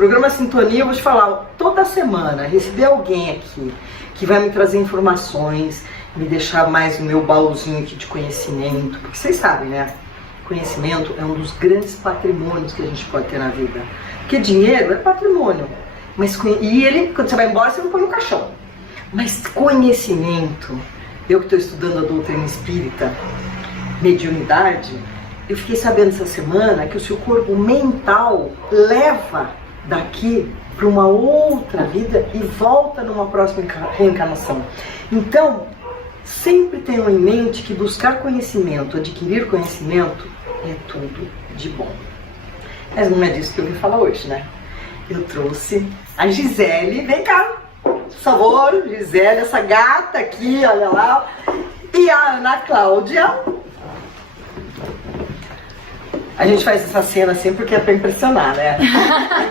Programa Sintonia, eu vou te falar, toda semana receber alguém aqui que vai me trazer informações, me deixar mais no meu baúzinho aqui de conhecimento, porque vocês sabem, né? Conhecimento é um dos grandes patrimônios que a gente pode ter na vida. Porque dinheiro é patrimônio, mas e ele, quando você vai embora, você não põe no caixão. Mas conhecimento, eu que estou estudando a doutrina espírita, mediunidade, eu fiquei sabendo essa semana que o seu corpo mental leva daqui para uma outra vida e volta numa próxima reencarnação. Então, sempre tenham em mente que buscar conhecimento, adquirir conhecimento, é tudo de bom. Mas não é disso que eu vim falar hoje, né? Eu trouxe a Gisele, vem cá, por favor, Gisele, essa gata aqui, olha lá, e a Ana Cláudia. A gente faz essa cena assim porque é pra impressionar, né?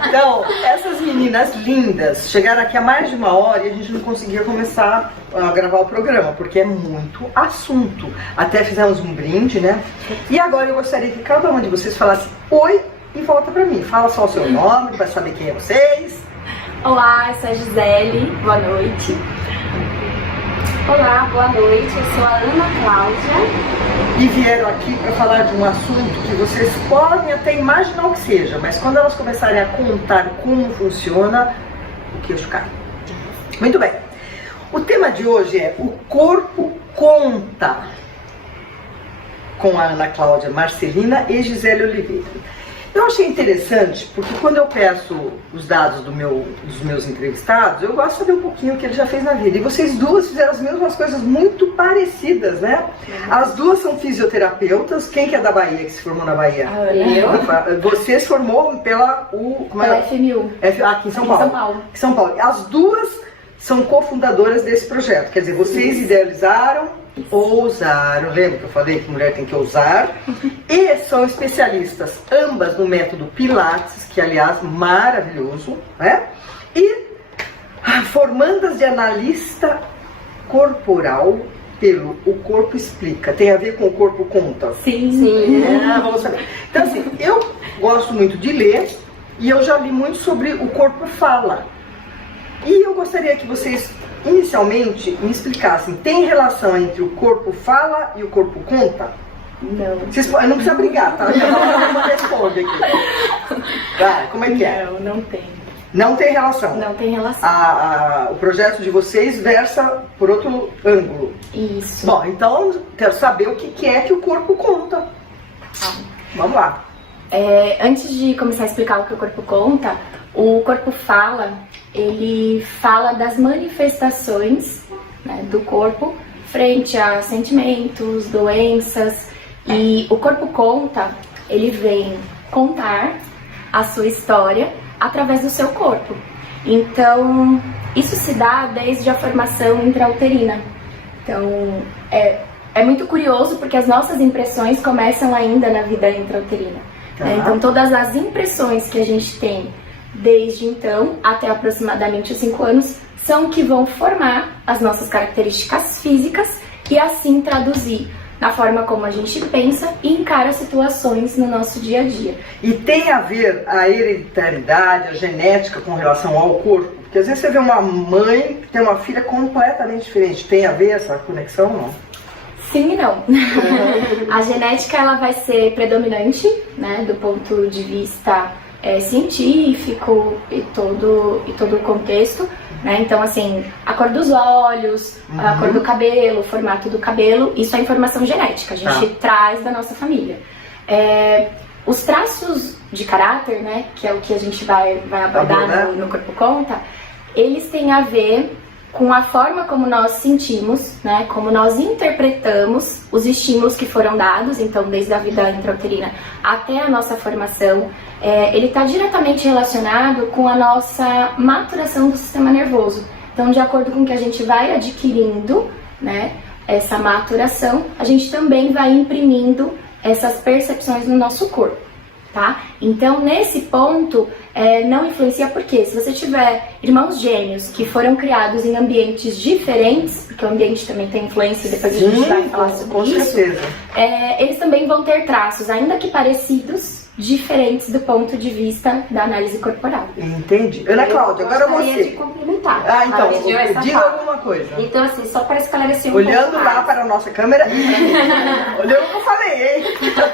Então, essas meninas lindas chegaram aqui há mais de 1 hora e a gente não conseguia começar a gravar o programa, porque é muito assunto. Até fizemos um brinde, né? E agora eu gostaria que cada uma de vocês falasse oi e volta pra mim. Fala só o seu nome, pra saber quem é vocês. Olá, eu sou a Gisele, boa noite. Olá, boa noite, eu sou a Ana Cláudia. E vieram aqui para falar de um assunto que vocês podem até imaginar o que seja, mas quando elas começarem a contar como funciona, o queixo cai. Muito bem. O tema de hoje é O Corpo Conta, com a Ana Cláudia Marcelina e Gisele Oliveira. Eu achei interessante, porque quando eu peço os dados dos meus entrevistados, eu gosto de saber um pouquinho o que ele já fez na vida. E vocês duas fizeram as mesmas coisas muito parecidas, né? As duas são fisioterapeutas. Quem que é da Bahia, que se formou na Bahia? Eu. Você se formou pela FMU. Aqui em São Paulo. Em São Paulo. As duas são cofundadoras desse projeto. Quer dizer, vocês idealizaram, ousaram, lembra que eu falei que mulher tem que ousar? E são especialistas, ambas no método Pilates, que aliás, maravilhoso, né? E formandas de analista corporal pelo O Corpo Explica. Tem a ver com O Corpo Conta? Sim. Vamos saber. Então assim, eu gosto muito de ler e eu já li muito sobre O Corpo Fala. E eu gostaria que vocês inicialmente me explicassem, tem relação entre o corpo fala e o corpo conta? Não. Vocês não precisa brigar, tá? Eu responde aqui. Vai, como é que é? Não tem. Não tem relação? Não tem relação. O projeto de vocês versa por outro ângulo. Isso. Bom, então quero saber o que é que o corpo conta. Vamos lá. Antes de começar a explicar o que o corpo conta, o corpo fala, ele fala das manifestações, né, do corpo frente a sentimentos, doenças, e o corpo conta, ele vem contar a sua história através do seu corpo. Então, isso se dá desde a formação intrauterina. Então, é muito curioso porque as nossas impressões começam ainda na vida intrauterina. Então, todas as impressões que a gente tem desde então até aproximadamente os 5 anos são que vão formar as nossas características físicas e assim traduzir na forma como a gente pensa e encara situações no nosso dia a dia. E tem a ver a hereditariedade, a genética com relação ao corpo? Porque às vezes você vê uma mãe que tem uma filha completamente diferente. Tem a ver essa conexão ou não? Sim e não. A genética ela vai ser predominante, né, do ponto de vista científico e todo o contexto, né? Então, assim, a cor dos olhos, a cor do cabelo, o formato do cabelo, isso é informação genética, a gente traz da nossa família. Os traços de caráter, né, que é o que a gente vai abordar no Corpo Conta, eles têm a ver com a forma como nós sentimos, né, como nós interpretamos os estímulos que foram dados, então desde a vida intrauterina até a nossa formação. Ele está diretamente relacionado com a nossa maturação do sistema nervoso. Então, de acordo com o que a gente vai adquirindo, né, essa maturação, a gente também vai imprimindo essas percepções no nosso corpo, tá? Então, nesse ponto, não influencia porque se você tiver irmãos gêmeos que foram criados em ambientes diferentes, porque o ambiente também tem influência, depois a gente vai falar sobre isso, eles também vão ter traços, ainda que parecidos, diferentes do ponto de vista da análise corporal. Entendi. Ana Cláudia, agora gostaria de você. complementar. Ah, então, essa diga fala. alguma coisa. Então, assim, só para esclarecer um Olhando pouco lá mais. para a nossa câmera e pra mim. Olhando o que eu falei, hein?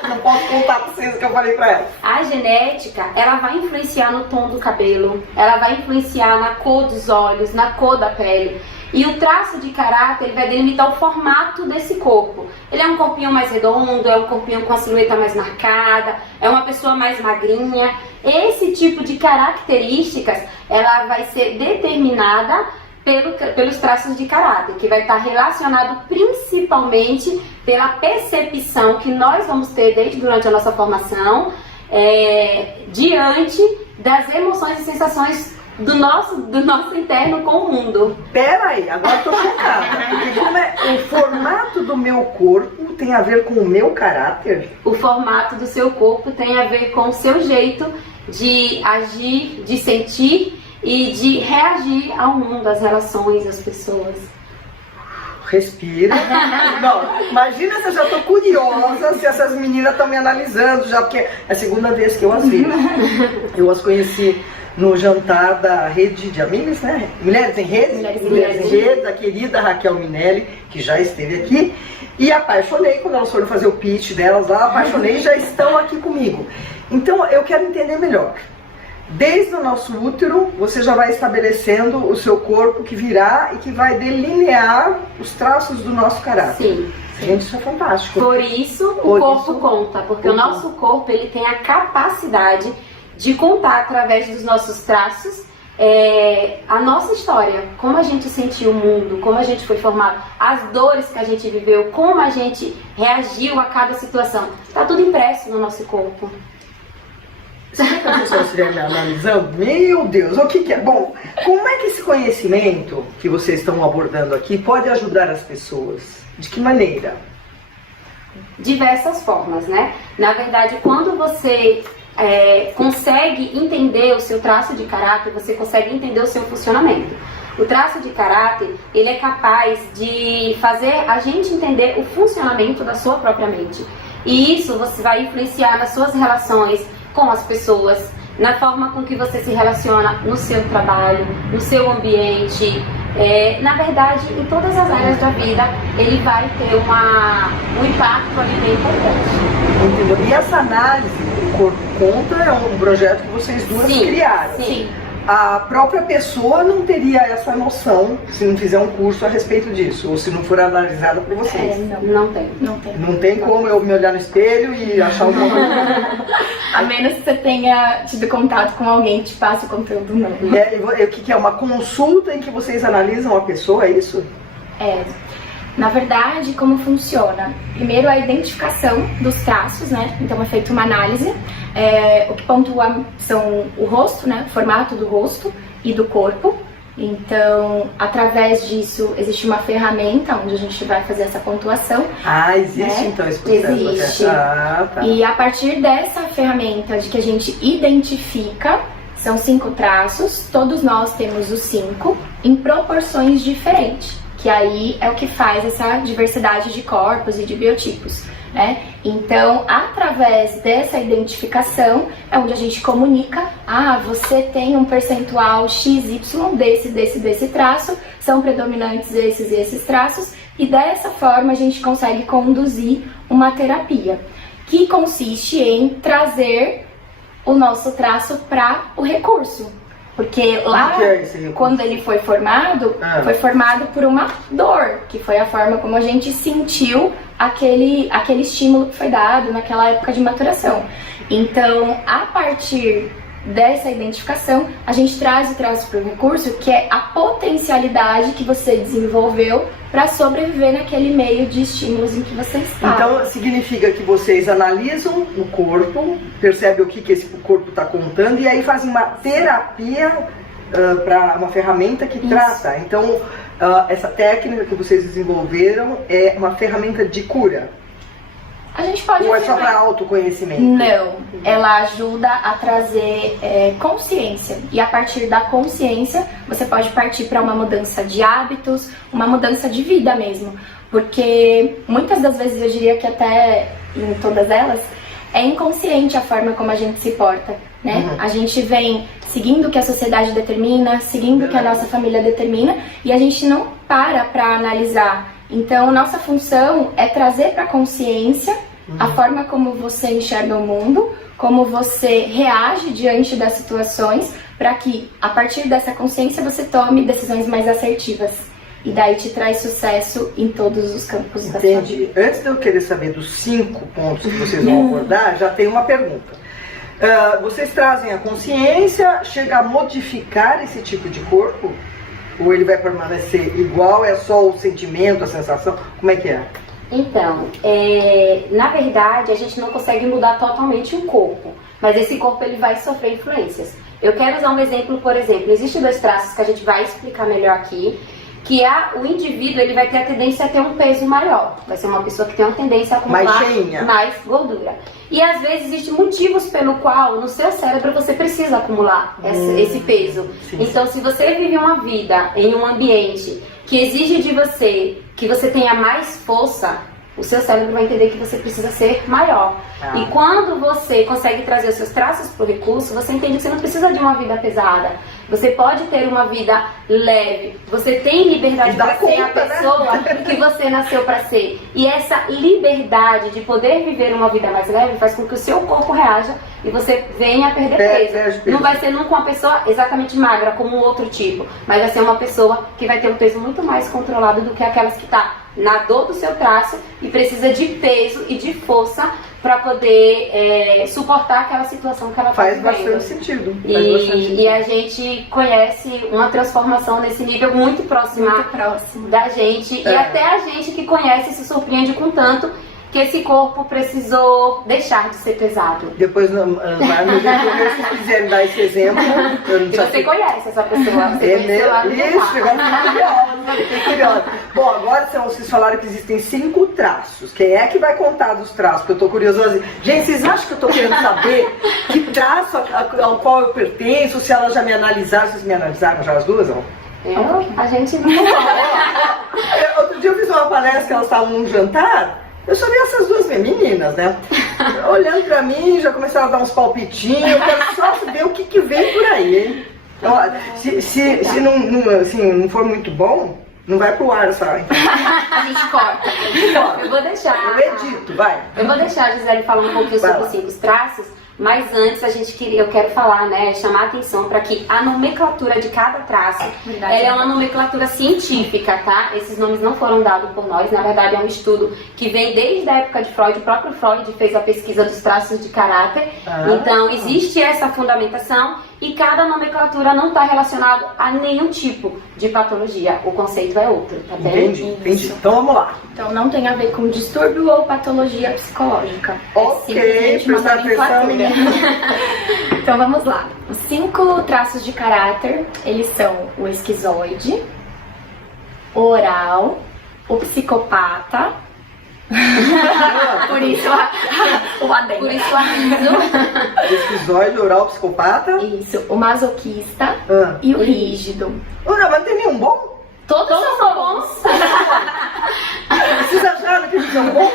Não posso contar pra vocês o que eu falei pra ela. A genética, ela vai influenciar no tom do cabelo, ela vai influenciar na cor dos olhos, na cor da pele. E o traço de caráter, ele vai delimitar o formato desse corpo. Ele é um corpinho mais redondo, é um corpinho com a silhueta mais marcada, é uma pessoa mais magrinha. Esse tipo de características, ela vai ser determinada pelos traços de caráter, que vai estar relacionado principalmente pela percepção que nós vamos ter durante a nossa formação, diante das emoções e sensações do nosso interno com o mundo. Pera aí, agora eu tô chocada. Porque como o formato do meu corpo tem a ver com o meu caráter? O formato do seu corpo tem a ver com o seu jeito de agir, de sentir e de reagir ao mundo, às relações, às pessoas. Respira. Não, imagina se eu já tô curiosa se essas meninas estão me analisando já, porque é a segunda vez que eu as vejo. Eu as conheci no jantar da rede de amigos, né? Mulheres em Rede, Mulheres em Rede, da querida Raquel Minelli, que já esteve aqui, e apaixonei quando elas foram fazer o pitch delas lá, apaixonei e já estão aqui comigo. Então eu quero entender melhor. Desde o nosso útero, você já vai estabelecendo o seu corpo que virá e que vai delinear os traços do nosso caráter. Sim. Gente, isso é fantástico. Por isso o corpo conta, porque o nosso corpo, ele tem a capacidade de contar através dos nossos traços a nossa história, como a gente sentiu o mundo, como a gente foi formado, as dores que a gente viveu, como a gente reagiu a cada situação. Está tudo impresso no nosso corpo. Será que as pessoas estiverem me analisando? Meu Deus, o que é? Bom, como é que esse conhecimento que vocês estão abordando aqui pode ajudar as pessoas? De que maneira? Diversas formas, né? Na verdade, quando você consegue entender o seu traço de caráter, você consegue entender o seu funcionamento. O traço de caráter, ele é capaz de fazer a gente entender o funcionamento da sua própria mente. E isso você vai influenciar nas suas relações com as pessoas, na forma com que você se relaciona no seu trabalho, no seu ambiente. Na verdade, em todas as áreas da vida, ele vai ter um impacto ali bem importante. Entendeu? E essa análise, o Corpo Conta, é um projeto que vocês duas criaram. Sim. A própria pessoa não teria essa noção se não fizer um curso a respeito disso, ou se não for analisada por vocês. Não tem. Não tem como eu me olhar no espelho e achar alguma coisa. A menos que você tenha tido contato com alguém que te passe o conteúdo novo. O que é? Uma consulta em que vocês analisam a pessoa, é isso? Na verdade, como funciona? Primeiro a identificação dos traços, né? Então é feita uma análise. O que pontua são o rosto, né? O formato do rosto e do corpo. Então, através disso, existe uma ferramenta onde a gente vai fazer essa pontuação. Ah, existe, né? Então esse processo. Existe. Tá. E a partir dessa ferramenta de que a gente identifica, são 5 traços, todos nós temos os 5 em proporções diferentes. Que aí é o que faz essa diversidade de corpos e de biotipos, né? Então, através dessa identificação, é onde a gente comunica, você tem um percentual XY desse traço, são predominantes esses traços, e dessa forma a gente consegue conduzir uma terapia, que consiste em trazer o nosso traço para o recurso. Porque lá, quando ele foi formado por uma dor, que foi a forma como a gente sentiu aquele estímulo que foi dado naquela época de maturação. Então, a partir dessa identificação, a gente traz o traço para o recurso, que é a potencialidade que você desenvolveu para sobreviver naquele meio de estímulos em que você está. Então, significa que vocês analisam o corpo, percebem o que esse corpo está contando e aí fazem uma terapia para uma ferramenta que trata. Então, essa técnica que vocês desenvolveram é uma ferramenta de cura? A gente pode Ou é só para autoconhecimento? Não, ela ajuda a trazer consciência. E a partir da consciência, você pode partir para uma mudança de hábitos, uma mudança de vida mesmo. Porque muitas das vezes, eu diria que até em todas elas, é inconsciente a forma como a gente se porta, né? A gente vem seguindo o que a sociedade determina, seguindo o que a nossa família determina, e a gente não para analisar. Então, nossa função é trazer para a consciência a forma como você enxerga o mundo, como você reage diante das situações, para que, a partir dessa consciência, você tome decisões mais assertivas. E daí te traz sucesso em todos os campos da sua vida. Entendi. Antes de eu querer saber dos 5 pontos que vocês vão abordar, já tem uma pergunta. Vocês trazem a consciência, chega a modificar esse tipo de corpo? Ou ele vai permanecer igual, é só o sentimento, a sensação? Como é que é? Então, na verdade, a gente não consegue mudar totalmente o corpo, mas esse corpo ele vai sofrer influências. Eu quero usar um exemplo, por exemplo, existem 2 traços que a gente vai explicar melhor aqui, que o indivíduo ele vai ter a tendência a ter um peso maior, vai ser uma pessoa que tem uma tendência a acumular mais gordura. E às vezes existem motivos pelo qual no seu cérebro você precisa acumular esse peso. Sim. Então, se você vive uma vida em um ambiente que exige de você que você tenha mais força, o seu cérebro vai entender que você precisa ser maior. E quando você consegue trazer os seus traços para o recurso, você entende que você não precisa de uma vida pesada. Você pode ter uma vida leve. Você tem liberdade para ser a pessoa que você nasceu para ser. E essa liberdade de poder viver uma vida mais leve faz com que o seu corpo reaja e você venha a perder peso. Não vai ser nunca uma pessoa exatamente magra como um outro tipo, mas vai ser uma pessoa que vai ter um peso muito mais controlado do que aquelas que está na dor do seu traço e precisa de peso e de força para poder suportar aquela situação que ela faz bastante sentido. E a gente conhece uma transformação nesse nível muito próximo da gente. E até a gente que conhece se surpreende com tanto que esse corpo precisou deixar de ser pesado. Depois, no vídeo, se quiserem dar esse exemplo... Você conhece essa pessoa. Isso, fiquei curiosa. Bom, agora vocês falaram que existem 5 traços. Quem é que vai contar dos traços? Porque eu tô curiosa. Gente, vocês acham que eu tô querendo saber que traço ao qual eu pertenço? Se elas já me analisaram, vocês me analisaram já as duas? Não? A gente não. Outro dia eu fiz uma palestra que elas estavam num jantar. Eu só vi essas 2 meninas, né? Olhando pra mim, já começaram a dar uns palpitinhos. Eu quero só saber o que vem por aí, hein? Então, se não for muito bom, não vai pro ar, sabe? A gente corta. Eu vou deixar. Eu edito, vai. Eu vou deixar a Gisele falar um pouquinho sobre os 5 traços. Mas antes eu quero falar, chamar a atenção para que a nomenclatura de cada traço, ela é uma nomenclatura científica, tá? Esses nomes não foram dados por nós, na verdade é um estudo que vem desde a época de Freud. O próprio Freud fez a pesquisa dos traços de caráter, então existe essa fundamentação e cada nomenclatura não está relacionada a nenhum tipo de patologia. O conceito é outro, tá bem? Entendi. Então vamos lá. Então não tem a ver com distúrbio ou patologia psicológica. Ok, presta atenção, menina. Então vamos lá. Os 5 traços de caráter, eles são o esquizoide, o oral, o psicopata, por isso o adendo. Por isso o aviso. Esquizoide, oral, psicopata. Isso, o masoquista e o rígido. Não, mas não tem nenhum bom? Todos são bons. Vocês acharam que eles são bons?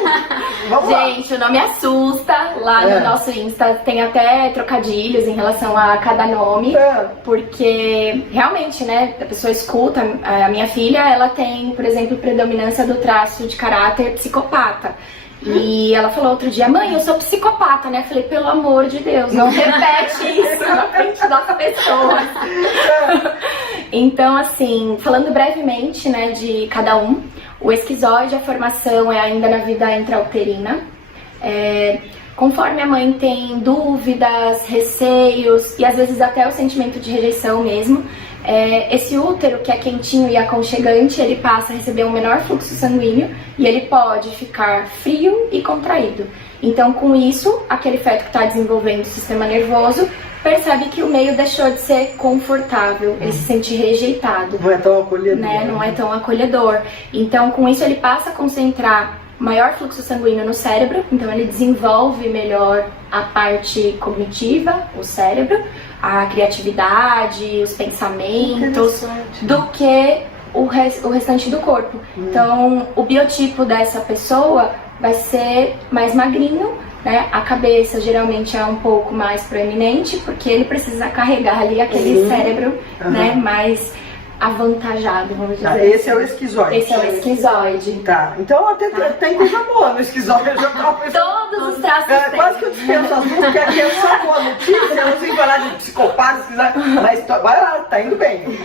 Vamos Gente, o nome assusta. Lá no nosso Insta tem até trocadilhos em relação a cada nome. Porque realmente, né, a pessoa escuta. A minha filha, ela tem, por exemplo, predominância do traço de caráter psicopata. E ela falou outro dia: mãe, eu sou psicopata, né? Eu falei: pelo amor de Deus, não repete isso na frente das pessoas. Então, assim, falando brevemente, né, de cada um, o esquizoide, a formação é ainda na vida intrauterina. Conforme a mãe tem dúvidas, receios e às vezes até o sentimento de rejeição mesmo, esse útero, que é quentinho e aconchegante, ele passa a receber um menor fluxo sanguíneo e ele pode ficar frio e contraído. Então, com isso, aquele feto que está desenvolvendo o sistema nervoso percebe que o meio deixou de ser confortável, ele se sente rejeitado. Não é tão acolhedor. Né? Não é tão acolhedor. Então, com isso, ele passa a concentrar maior fluxo sanguíneo no cérebro, então ele desenvolve melhor a parte cognitiva, o cérebro, a criatividade, os pensamentos, do que o restante do corpo. Então, o biotipo dessa pessoa vai ser mais magrinho, né? A cabeça geralmente é um pouco mais proeminente, porque ele precisa carregar ali aquele cérebro, né, mais avantajado, vamos dizer assim. Esse é o esquizoide. Esse é o esquizoide. Tá, então até tem coisa boa no esquizoide. Eu já tava pensando, Todos os traços têm. quase que eu dispenso as duas, porque aqui é só boa notícia, eu não sei falar de psicopata, mas vai lá, tá indo bem.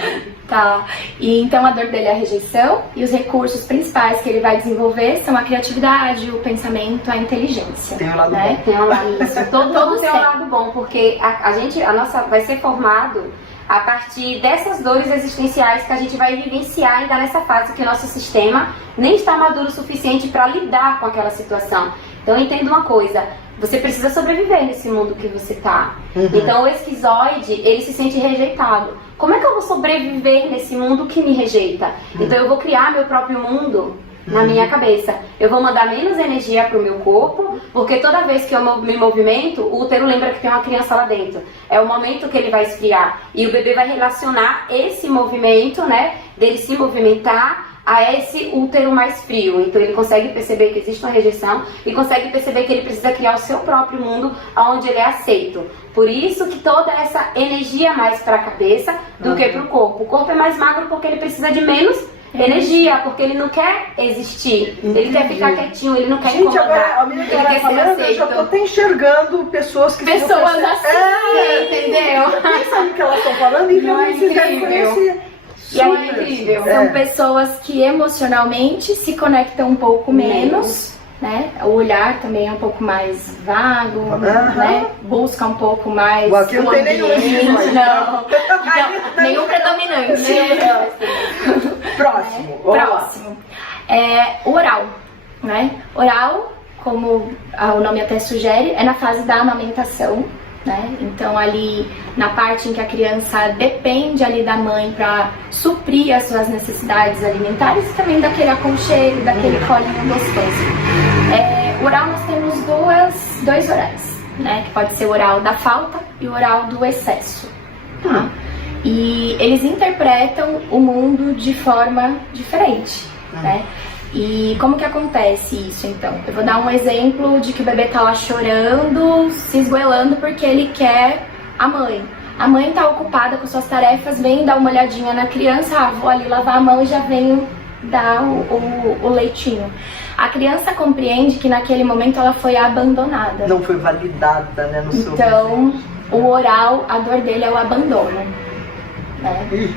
Tá, e então a dor dele é a rejeição, e os recursos principais que ele vai desenvolver são a criatividade, o pensamento, a inteligência. Tem um lado né? bom. Tem um lado, isso. Todo tem um têm. lado bom, porque a nossa vai ser formado a partir dessas dores existenciais que a gente vai vivenciar ainda nessa fase que o nosso sistema nem está maduro o suficiente para lidar com aquela situação. Então entenda uma coisa, você precisa sobreviver nesse mundo que você está. Então o esquizoide, ele se sente rejeitado. Como é que eu vou sobreviver nesse mundo que me rejeita? Então eu vou criar meu próprio mundo na minha cabeça. Eu vou mandar menos energia para o meu corpo, porque toda vez que eu me movimento, o útero lembra que tem uma criança lá dentro. É o momento que ele vai esfriar. E o bebê vai relacionar esse movimento, né, dele se movimentar, a esse útero mais frio. Então ele consegue perceber que existe uma rejeição e consegue perceber que ele precisa criar o seu próprio mundo onde ele é aceito. Por isso que toda essa energia mais para a cabeça do que para o corpo. O corpo é mais magro porque ele precisa de menos energia, porque ele não quer existir. Ele quer ficar quietinho, ele não quer incomodar. Agora, a menina que ela falando, eu já tô até enxergando pessoas que Pessoas assim, entendeu? Quem sabe o que elas estão falando e Não é realmente querem incrível? conhecer. E é incrível. São pessoas que emocionalmente se conectam um pouco menos, né? O olhar também é um pouco mais vago, né? Busca um pouco mais Aqui não tem nenhum esquizoide. Não, nenhum predominante. Próximo. Próximo. O oral, né? Oral, como o nome até sugere, é na fase da amamentação. Né? Então ali na parte em que a criança depende ali da mãe para suprir as suas necessidades alimentares e também daquele aconchego, daquele colinho gostoso. O oral nós temos dois orais, né? Que pode ser o oral da falta e o oral do excesso. Tá? E eles interpretam o mundo de forma diferente, né? E como que acontece isso, então? Eu vou dar um exemplo de que o bebê tá lá chorando, se esgoelando porque ele quer a mãe. A mãe tá ocupada com suas tarefas, vem dar uma olhadinha na criança, vou ali lavar a mão e já venho dar o leitinho. A criança compreende que naquele momento ela foi abandonada. Não foi validada, né, no seu Então, o oral, a dor dele é o abandono. Né?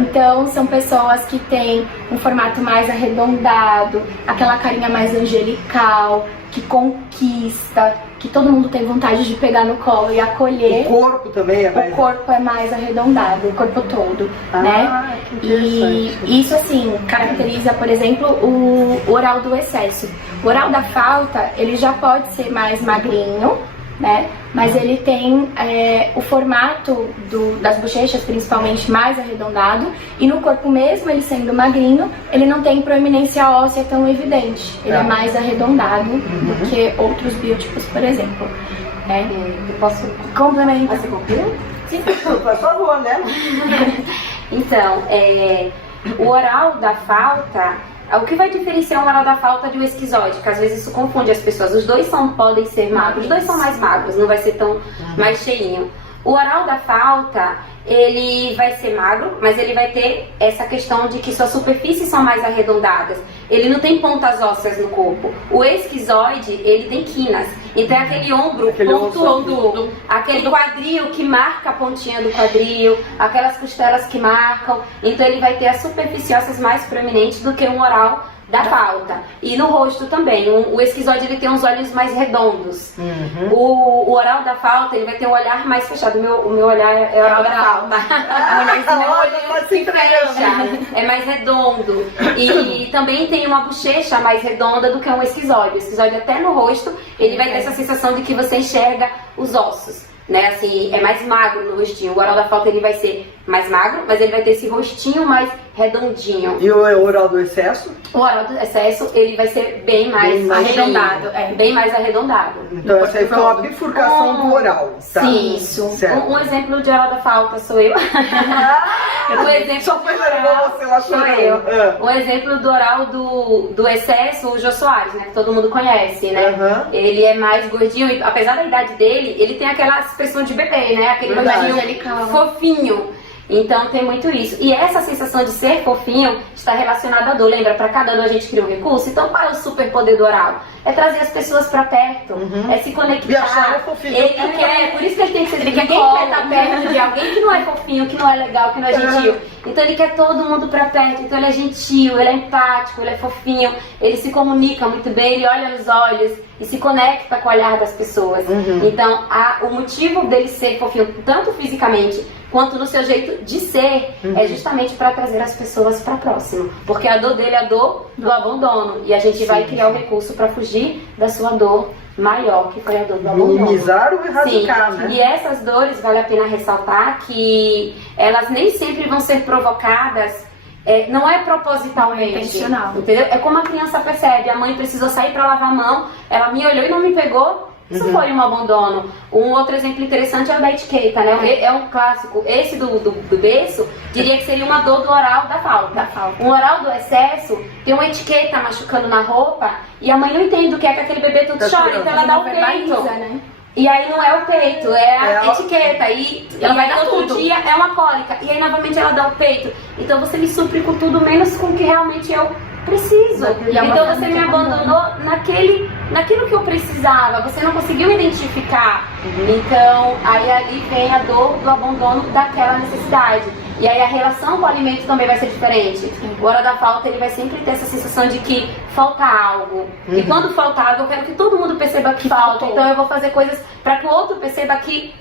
Então são pessoas que têm um formato mais arredondado, aquela carinha mais angelical, que conquista, que todo mundo tem vontade de pegar no colo e acolher. O corpo também é mais... O corpo é mais arredondado, o corpo todo, né? E isso assim caracteriza, por exemplo, o oral do excesso. O oral da falta, ele já pode ser mais magrinho, né? Mas ele tem o formato das bochechas, principalmente, mais arredondado. E no corpo mesmo, ele sendo magrinho, ele não tem proeminência óssea tão evidente. Ele é mais arredondado do que outros biotipos, por exemplo. Né? Eu posso complementar? Você concluiu? Sim. Por favor, né? Então, o oral da falta... O que vai diferenciar um oral da falta de um esquizoide? Porque às vezes isso confunde as pessoas. Os dois podem ser magros, os dois são mais magros, não vai ser tão mais cheinho. O oral da falta, ele vai ser magro, mas ele vai ter essa questão de que suas superfícies são mais arredondadas. Ele não tem pontas ósseas no corpo. O esquizoide, ele tem quinas. Então é aquele ombro pontudo, aquele quadril que marca a pontinha do quadril, aquelas costelas que marcam. Então ele vai ter as superfícies ósseas mais proeminentes do que um oral da falta. E no rosto também. O esquizoide, ele tem uns olhos mais redondos. O oral da falta, ele vai ter um olhar mais fechado. O meu olhar é o oral da falta. É mais redondo. E também tem uma bochecha mais redonda do que um esquizoide. O esquizoide, até no rosto, ele vai ter essa sensação de que você enxerga os ossos. Né, assim, é mais magro no rostinho. O oral da falta, ele vai ser mais magro, mas ele vai ter esse rostinho mais redondinho. E o oral do excesso? O oral do excesso, ele vai ser bem mais arredondado. Bem mais arredondado. Então essa aí foi uma bifurcação do oral, tá? Sim. Isso. Um exemplo de oral da falta sou eu. Só foi legal você lá Sou chorando. eu. Um exemplo do oral do excesso, o Jô Soares, né? Que todo mundo conhece, né? Ele é mais gordinho, e apesar da idade dele, ele tem aquela expressão de bebê, né? Aquele gordinho fofinho. Então tem muito isso. E essa sensação de ser fofinho está relacionada à dor. Lembra? Para cada dor a gente cria um recurso. Então qual é o superpoder do oral? É trazer as pessoas para perto, é se conectar. E achar fofinho. Ele quer, por isso que ele tem que ser. Ninguém quer estar perto de alguém que não é fofinho, que não é legal, que não é gentil. Então ele quer todo mundo pra perto. Então ele é gentil, ele é empático, ele é fofinho, ele se comunica muito bem, ele olha nos olhos e se conecta com o olhar das pessoas. Então o motivo dele ser fofinho, tanto fisicamente quanto no seu jeito de ser, é justamente para trazer as pessoas para próximo. Porque a dor dele é a dor do abandono. E a gente vai criar um recurso para fugir da sua dor maior, que foi a dor do abandono. Minimizar ou erradicar, né? E essas dores, vale a pena ressaltar que elas nem sempre vão ser provocadas, não é propositalmente. Intencional. Entendeu? É como a criança percebe, a mãe precisou sair para lavar a mão, ela me olhou e não me pegou. Isso foi um abandono. Um outro exemplo interessante é o da etiqueta, né? É um clássico. Esse do berço, diria que seria uma dor do oral da falta. Um oral do excesso tem uma etiqueta machucando na roupa e a mãe não entende o que é que aquele bebê todo chora, então ela dá o peito. Né? E aí não é o peito, é a etiqueta. E ela vai dar todo dia, é uma cólica. E aí novamente ela dá o peito. Então você me supre com tudo, menos com o que realmente eu preciso. Então você me abandonou naquilo que eu precisava. Você não conseguiu identificar. Então aí ali vem a dor do abandono daquela necessidade. E aí a relação com o alimento também vai ser diferente. O hora da falta, ele vai sempre ter essa sensação de que falta algo. E quando falta algo, eu quero que todo mundo perceba que falta. Então eu vou fazer coisas para que o outro perceba que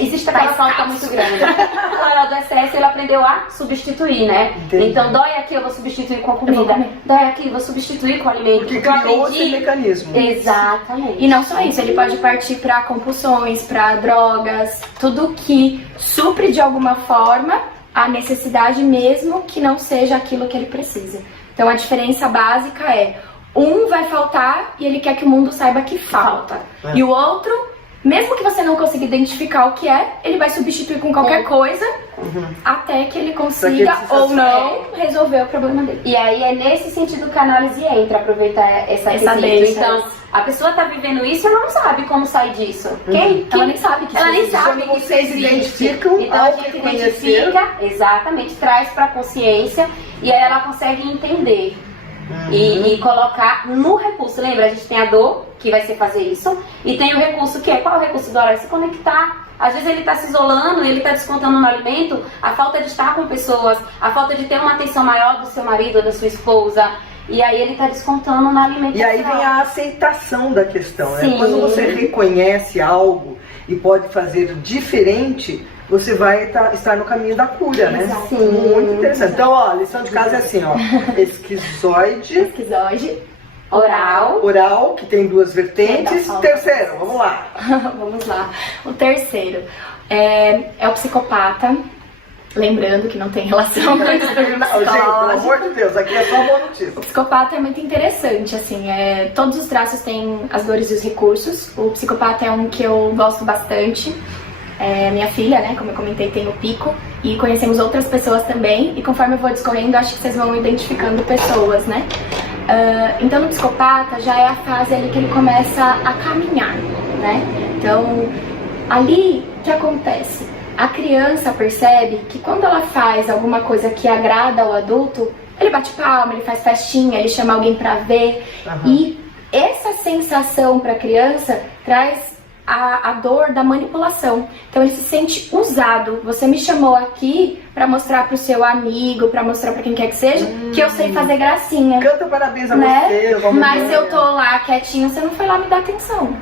existe aquela falta muito grande. O hora do excesso, ele aprendeu a substituir, né? Entendi. Então dói aqui, eu vou substituir com a comida. Dói aqui, eu vou substituir com o alimento. Porque criou esse mecanismo. Exatamente. E não só isso, ele pode partir para compulsões, para drogas, tudo que supre de alguma forma a necessidade mesmo que não seja aquilo que ele precisa. Então a diferença básica é, um vai faltar e ele quer que o mundo saiba que falta. E o outro, mesmo que você não consiga identificar o que é, ele vai substituir com qualquer coisa até que ele consiga ou não resolver o problema dele. E aí é nesse sentido que a análise entra, aproveitar essa deixa. Então, a pessoa tá vivendo isso e ela não sabe como sair disso. Ela nem sabe que ela nem existe. sabe Quando que vocês existe. identificam Então a ao gente reconhecer. identifica, exatamente, traz pra consciência e aí ela consegue entender. E colocar no recurso. Lembra, a gente tem a dor, que vai ser fazer isso, e tem o recurso que é, qual é o recurso do oral? É se conectar. Às vezes ele está se isolando, ele está descontando no alimento a falta de estar com pessoas, a falta de ter uma atenção maior do seu marido ou da sua esposa. E aí ele está descontando na alimentação. E aí vem a aceitação da questão, né? Sim. Quando você reconhece algo e pode fazer diferente, você vai estar no caminho da cura, né? Sim. Muito interessante. Então, ó, a lição de casa é assim, ó. Esquizoide, oral, que tem duas vertentes. Terceiro, vamos lá. Vamos lá. O terceiro é o psicopata. Lembrando que não tem relação com isso. Gente, pelo amor de Deus, aqui é só boa notícia. O psicopata é muito interessante, assim, todos os traços têm as dores e os recursos. O psicopata é um que eu gosto bastante. Minha filha, né, como eu comentei, tem o pico. E conhecemos outras pessoas também. E conforme eu vou discorrendo, acho que vocês vão identificando pessoas, né? Então no psicopata já é a fase ali que ele começa a caminhar, né? Então, ali, o que acontece? A criança percebe que quando ela faz alguma coisa que agrada ao adulto, ele bate palma, ele faz festinha, ele chama alguém pra ver. E essa sensação pra criança traz a dor da manipulação. Então ele se sente usado. Você me chamou aqui pra mostrar pro seu amigo, pra mostrar pra quem quer que seja, que eu sei fazer gracinha. Canta parabéns a né? você. Vamos Mas ver. eu tô lá quietinho, você não foi lá me dar atenção.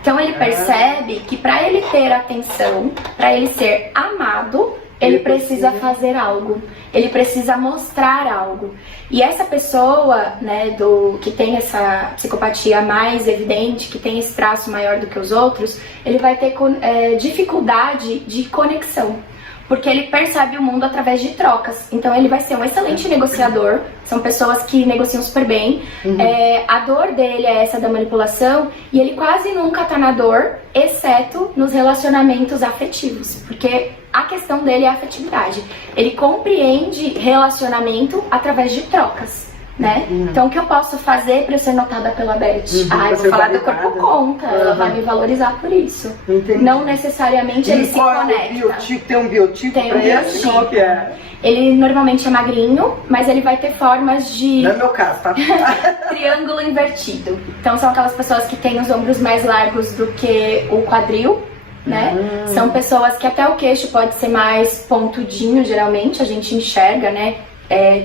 Então ele percebe que para ele ter atenção, para ele ser amado, ele precisa fazer algo, ele precisa mostrar algo. E essa pessoa, né, que tem essa psicopatia mais evidente, que tem esse traço maior do que os outros, ele vai ter dificuldade de conexão. porque ele percebe o mundo através de trocas. Então ele vai ser um excelente negociador, são pessoas que negociam super bem. A dor dele é essa da manipulação, e ele quase nunca tá na dor, exceto nos relacionamentos afetivos, porque a questão dele é a afetividade. Ele compreende relacionamento através de trocas, né? Então o que eu posso fazer para eu ser notada pela Beth? Eu vou falar do corpo conta, ela vai me valorizar por isso. Entendi. Não necessariamente ele se conecta. Tem um biotipo Tem um pra esse? biotipo. Qual que é? Ele normalmente é magrinho, mas ele vai ter formas de Não é meu caso, tá? triângulo invertido. Então são aquelas pessoas que têm os ombros mais largos do que o quadril, né? São pessoas que até o queixo pode ser mais pontudinho, geralmente, a gente enxerga, né?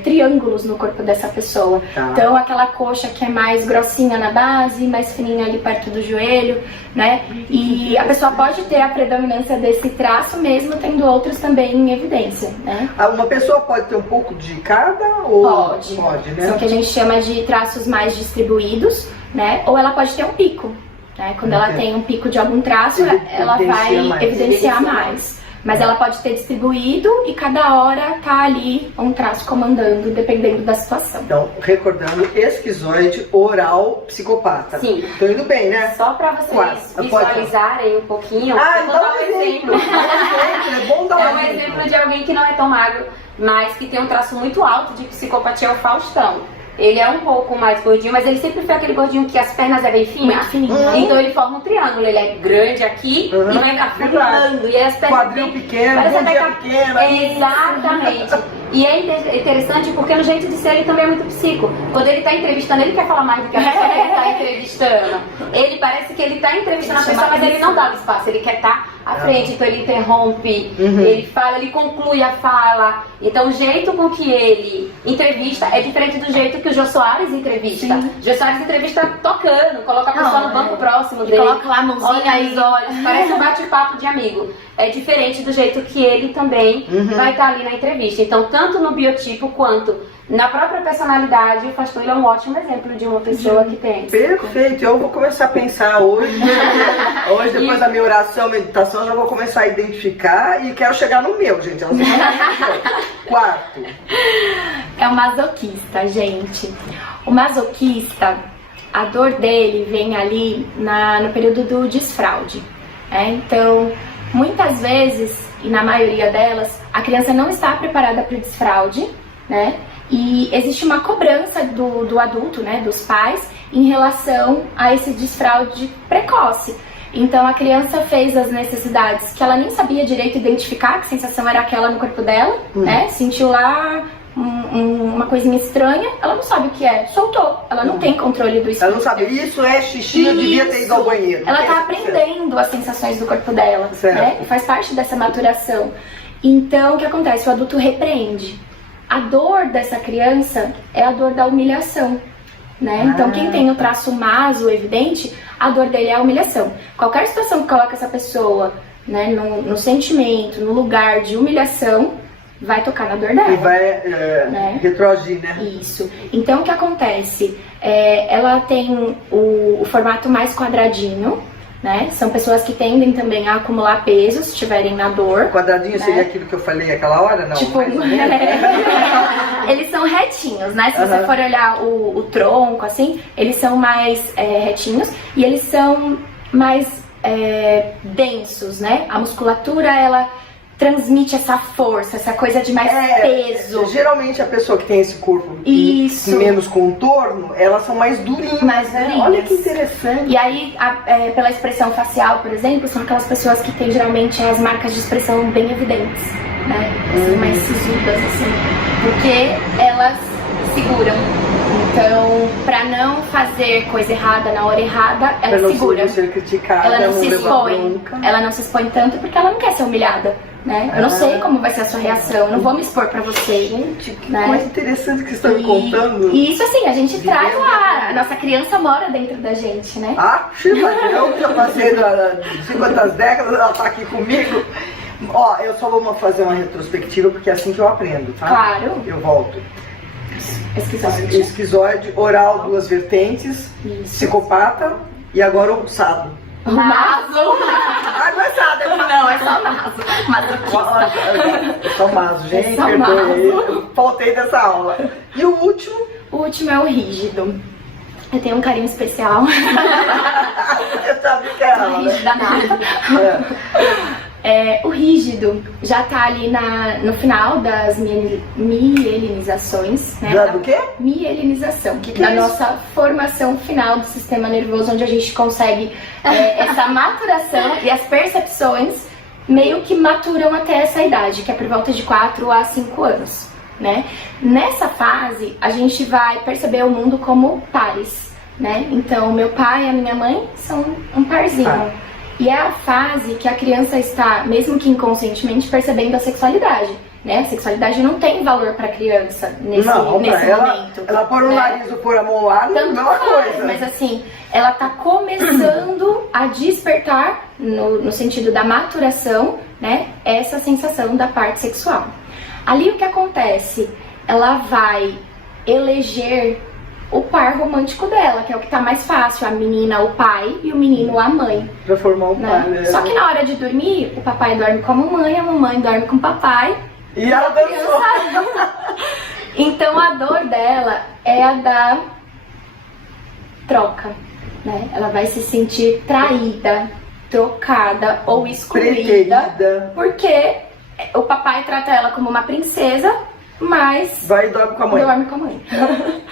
Triângulos no corpo dessa pessoa. Então aquela coxa que é mais grossinha na base, mais fininha ali perto do joelho, né? E a pessoa pode ter a predominância desse traço mesmo tendo outros também em evidência, né? Uma pessoa pode ter um pouco de cada? Ou... Pode, né? São o que a gente chama de traços mais distribuídos, né? Ou ela pode ter um pico, né? Quando ela tem um pico de algum traço, ela vai evidenciar mais. Mas ela pode ter distribuído e cada hora tá ali um traço comandando, dependendo da situação. Então, recordando, esquizoide, oral, psicopata. Sim. Tô indo bem, né? Só para vocês visualizarem um pouquinho, eu vou dar um exemplo. É bom dar um exemplo de alguém que não é tão magro, mas que tem um traço muito alto de psicopatia, é o Faustão. Ele é um pouco mais gordinho, mas ele sempre foi aquele gordinho que as pernas é bem finas. Então ele forma um triângulo. Ele é grande aqui e vai afundando. E as pernas quadril pequeno, bundinha pequena. Exatamente. E é interessante porque no jeito de ser ele também é muito psico. Quando ele tá entrevistando, ele quer falar mais do que a pessoa que ele tá entrevistando. Ele parece que ele tá entrevistando a pessoa, mas ele não dá o espaço. Ele quer estar à frente, então ele interrompe, ele fala, ele conclui a fala. Então o jeito com que ele entrevista é diferente do jeito que o Jô Soares entrevista. O Jô Soares entrevista tocando, coloca a pessoa no banco próximo dele. Coloca lá a mãozinha, olha os olhos, parece um bate-papo de amigo. É diferente do jeito que ele também vai estar ali na entrevista. Então, tanto no biotipo quanto na própria personalidade, o Faustão é um ótimo exemplo de uma pessoa que tem. Perfeito, eu vou começar a pensar hoje. Hoje, depois da minha oração, meditação, eu já vou começar a identificar e quero chegar no meu, gente. Quarto. É o masoquista, gente. O masoquista, a dor dele vem ali no período do desfraude. Então, muitas vezes, e na maioria delas, a criança não está preparada para o desfraude, né? E existe uma cobrança do adulto, né, dos pais, em relação a esse desfraude precoce. Então a criança fez as necessidades que ela nem sabia direito identificar, que sensação era aquela no corpo dela, né? Sentiu lá uma coisinha estranha, ela não sabe o que é, soltou. Ela não tem controle do espírito. Ela não sabe, isso é xixi, eu devia ter ido ao banheiro. Ela tá aprendendo as sensações do corpo dela, né? E faz parte dessa maturação. Então o que acontece? O adulto repreende. A dor dessa criança é a dor da humilhação, né? Então quem tem o traço maso evidente, a dor dele é a humilhação. Qualquer situação que coloca essa pessoa, né, no sentimento, no lugar de humilhação, vai tocar na dor dela. E vai retroagir, né? Isso. Então o que acontece? Ela tem o formato mais quadradinho, né? São pessoas que tendem também a acumular peso se estiverem na dor. Quadradinho, né? Seria aquilo que eu falei aquela hora? Não, tipo, eles são retinhos, né? Se você for olhar o tronco, assim, eles são mais retinhos e eles são mais densos, né? A musculatura, ela transmite essa força, essa coisa de mais peso. Geralmente a pessoa que tem esse corpo com menos contorno, elas são mais durinhas. Mais durinhas. Olha que interessante. E aí, pela expressão facial, por exemplo, são aquelas pessoas que têm geralmente as marcas de expressão bem evidentes, né? Assim, mais sisudas, assim. Porque elas seguram. Então, pra não fazer coisa errada na hora errada, ela segura. Ser criticada, ela não se expõe. Ela não se expõe tanto porque ela não quer ser humilhada. Né? Eu não sei como vai ser a sua reação, eu não vou me expor pra você. Gente, que coisa interessante que você está me contando. E isso assim, a gente traz lá, a nossa criança mora dentro da gente, né? Eu já passei de 50 décadas, ela tá aqui comigo. Ó, eu só vou fazer uma retrospectiva porque é assim que eu aprendo, tá? Claro. Eu volto. Esquizoide. Esquizoide, oral, duas vertentes, psicopata e agora o sado. O maso. Aguentada. Não, é só maso. Masoquista. É só maso, gente. É só Perdoe. maso. Eu faltei dessa aula. E o último? O último é o rígido. Eu tenho um carinho especial. Eu sabia que era ela, né? Rígido danado. O rígido já tá ali no final das mielinizações, né? Do quê? Mielinização. Que da é isso? nossa formação final do sistema nervoso, onde a gente consegue essa maturação e as percepções meio que maturam até essa idade, que é por volta de 4 a 5 anos, né? Nessa fase, a gente vai perceber o mundo como pares, né? Então, meu pai e a minha mãe são um parzinho. E é a fase que a criança está, mesmo que inconscientemente, percebendo a sexualidade, né? A sexualidade não tem valor para a criança nesse momento. Ela pôr o nariz ou pôr a mão lá, não é uma coisa. Mas assim, ela tá começando a despertar, no sentido da maturação, né? Essa sensação da parte sexual. Ali o que acontece? Ela vai eleger o par romântico dela, que é o que tá mais fácil, a menina o pai e o menino a mãe. Pra formar um par, né? Só que na hora de dormir, o papai dorme com a mamãe dorme com o papai. E ela dançou. Então a dor dela é a da troca, né? Ela vai se sentir traída, trocada ou excluída. Preterida. Porque o papai trata ela como uma princesa, mas vai e dorme com a mãe. Dorme com a mãe.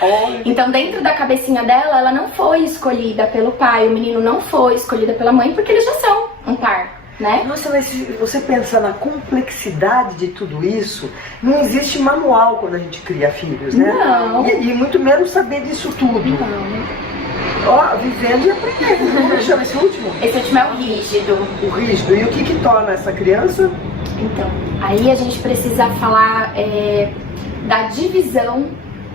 Olha. Então, dentro da cabecinha dela, ela não foi escolhida pelo pai, o menino não foi escolhido pela mãe, porque eles já são um par, né? Nossa, mas se você pensar na complexidade de tudo isso, não existe manual quando a gente cria filhos, né? Não. E muito menos saber disso tudo. Não. Ó, vivendo e aprendendo. Como chama esse último? Esse último é o rígido. O rígido. E o que torna essa criança? Então, aí a gente precisa falar da divisão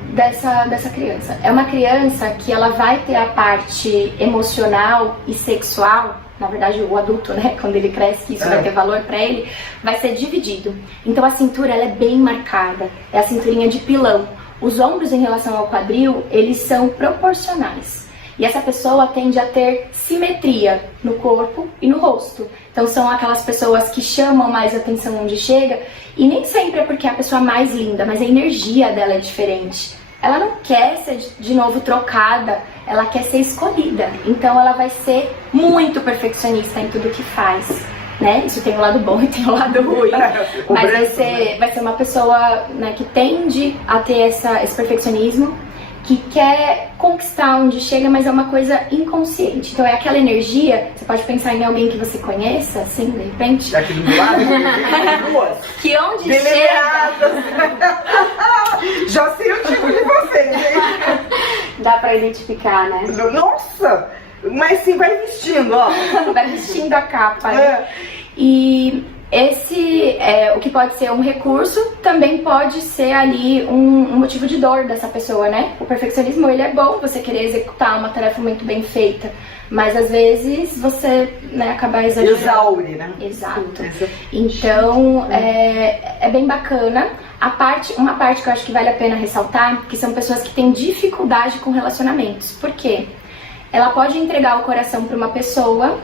dessa criança. É uma criança que ela vai ter a parte emocional e sexual, na verdade o adulto, né, quando ele cresce, isso vai ter valor pra ele, vai ser dividido. Então a cintura, ela é bem marcada, é a cinturinha de pilão. Os ombros em relação ao quadril, eles são proporcionais. E essa pessoa tende a ter simetria no corpo e no rosto. Então são aquelas pessoas que chamam mais atenção onde chega. E nem sempre é porque é a pessoa mais linda, mas a energia dela é diferente. Ela não quer ser de novo trocada, ela quer ser escolhida. Então ela vai ser muito perfeccionista em tudo que faz, né? Isso tem um lado bom e tem um lado ruim. Mas vai ser uma pessoa, né, que tende a ter esse perfeccionismo, que quer conquistar onde chega, mas é uma coisa inconsciente. Então é aquela energia, você pode pensar em alguém que você conheça, assim, de repente. Aqui do lado, duas. Que onde Deliradas. Já sei o tipo de vocês, hein? Dá pra identificar, né? Nossa! Mas sim, vai vestindo, ó. vai vestindo a capa, né? E esse, o que pode ser um recurso, também pode ser ali um motivo de dor dessa pessoa, né? O perfeccionismo, ele é bom, você querer executar uma tarefa muito bem feita, mas às vezes você, né, acaba exagerando. Exaure, né? Exato. Então, é bem bacana. Uma parte que eu acho que vale a pena ressaltar, que são pessoas que têm dificuldade com relacionamentos. Por quê? Ela pode entregar o coração para uma pessoa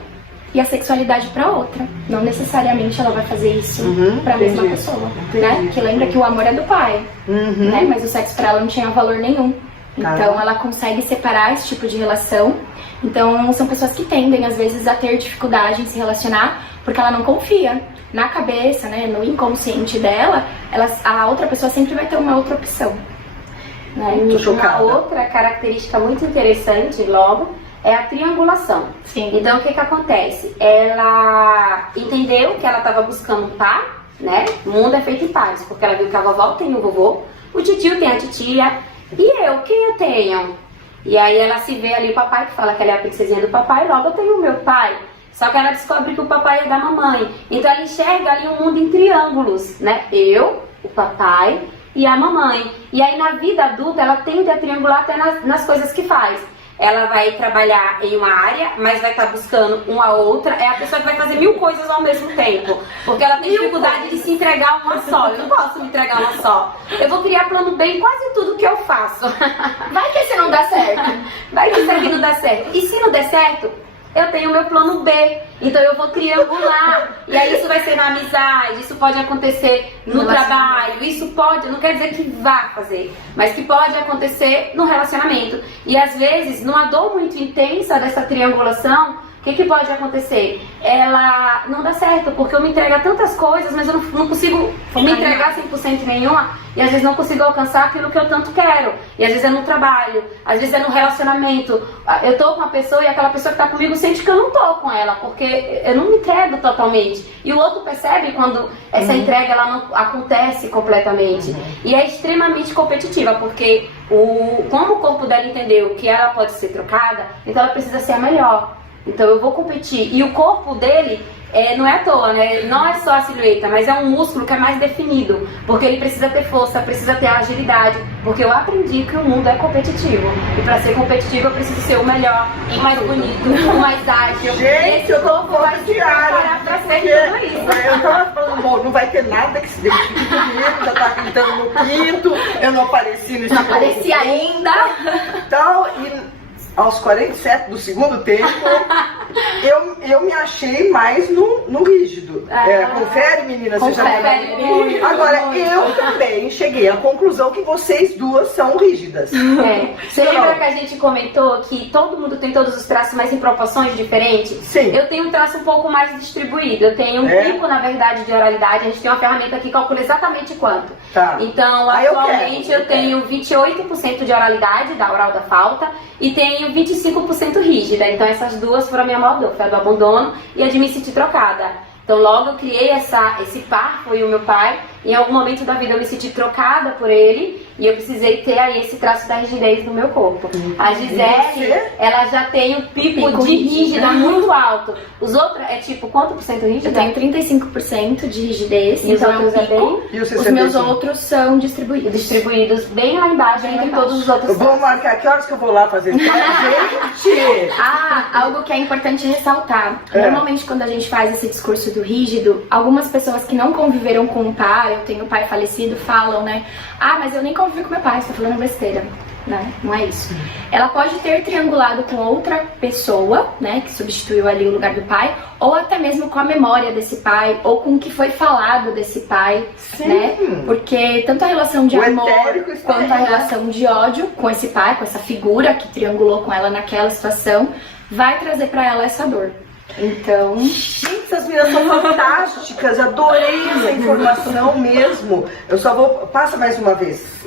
e a sexualidade para outra. Não necessariamente ela vai fazer isso para a mesma pessoa, né? Que lembra que o amor é do pai, né? Mas o sexo para ela não tinha valor nenhum. Então ela consegue separar esse tipo de relação. Então são pessoas que tendem às vezes a ter dificuldade em se relacionar porque ela não confia na cabeça, né? No inconsciente dela, a outra pessoa sempre vai ter uma outra opção. Né? Uma outra característica muito interessante, logo, é a triangulação. Sim. Então o que acontece? Ela entendeu que ela estava buscando um par, né? O mundo é feito em pares, porque ela viu que a vovó tem o vovô, o titio tem a titia, e eu, quem eu tenho? E aí ela se vê ali o papai, que fala que ela é a princesinha do papai, logo eu tenho o meu pai. Só que ela descobre que o papai é da mamãe. Então ela enxerga ali um mundo em triângulos, né? Eu, o papai e a mamãe. E aí na vida adulta ela tende a triangular até nas coisas que faz. Ela vai trabalhar em uma área, mas vai estar buscando uma outra. É a pessoa que vai fazer 1000 coisas ao mesmo tempo. Porque ela tem dificuldade de se entregar a uma só. Eu não posso me entregar a uma só. Eu vou criar plano B em quase tudo que eu faço. Vai que esse não dá certo. Vai que isso aqui não dá certo. E se não der certo, eu tenho o meu plano B. Então eu vou triangular. E aí isso vai ser na amizade, isso pode acontecer no trabalho, isso pode, não quer dizer que vá fazer, mas que pode acontecer no relacionamento. E às vezes, numa dor muito intensa dessa triangulação, o que pode acontecer? Ela não dá certo, porque eu me entrego a tantas coisas, mas eu não consigo me entregar 100% nenhuma, e às vezes não consigo alcançar aquilo que eu tanto quero. E às vezes é no trabalho, às vezes é no relacionamento. Eu tô com uma pessoa e aquela pessoa que tá comigo sente que eu não tô com ela, porque eu não me entrego totalmente. E o outro percebe quando essa entrega ela não acontece completamente. E é extremamente competitiva, porque como o corpo dela entendeu que ela pode ser trocada, então ela precisa ser a melhor. Então eu vou competir. E o corpo dele não é à toa, né? Não é só a silhueta, mas é um músculo que é mais definido. Porque ele precisa ter força, precisa ter agilidade. Porque eu aprendi que o mundo é competitivo. E para ser competitivo eu preciso ser o melhor, o mais bonito, o mais ágil. Gente, eu tô vai se preparar pra ser tudo isso. Eu tava falando, bom, não vai ter nada que se identifique comigo, já tá gritando no quinto, eu não apareci no Não apareci ainda. Então, e aos 47 do segundo tempo, eu me achei mais no rígido. Confere, meninas? Confere muito. Agora, eu também cheguei à conclusão que vocês duas são rígidas. Você lembra que a gente comentou que todo mundo tem todos os traços, mas em proporções diferentes? Sim. Eu tenho um traço um pouco mais distribuído. Eu tenho um pico, na verdade, de oralidade. A gente tem uma ferramenta que calcula exatamente quanto. Tá. Então, atualmente eu tenho 28% de oralidade, da oral da falta, e tenho 25% rígida. Então essas duas foram a minha maior dor, foi a do abandono e a de me sentir trocada. Então logo eu criei esse par, foi o meu pai. Em algum momento da vida eu me senti trocada por ele e eu precisei ter aí esse traço da rigidez no meu corpo. A Gisele, ela já tem um pico de rígida muito alto. Os outros é tipo, quanto por cento rígida? Eu tenho 35% de rigidez, E então os outros é um pico. E os Os meus outros são distribuídos. Distribuídos bem lá embaixo, entre todos os outros. Eu vou marcar que horas que eu vou lá fazer teste. Gente! Algo que é importante ressaltar. Normalmente quando a gente faz esse discurso do rígido, algumas pessoas que não conviveram com o pai, eu tenho pai falecido, falam, né? Mas eu nem convivi com meu pai, você tá falando besteira. Né? Não é isso. Ela pode ter triangulado com outra pessoa, né, que substituiu ali o lugar do pai, ou até mesmo com a memória desse pai, ou com o que foi falado desse pai, né? Porque tanto a relação de amor quanto a relação de ódio com esse pai, com essa figura que triangulou com ela naquela situação, vai trazer pra ela essa dor. Então, gente, essas meninas são fantásticas, adorei essa informação mesmo. Eu só vou, passa mais uma vez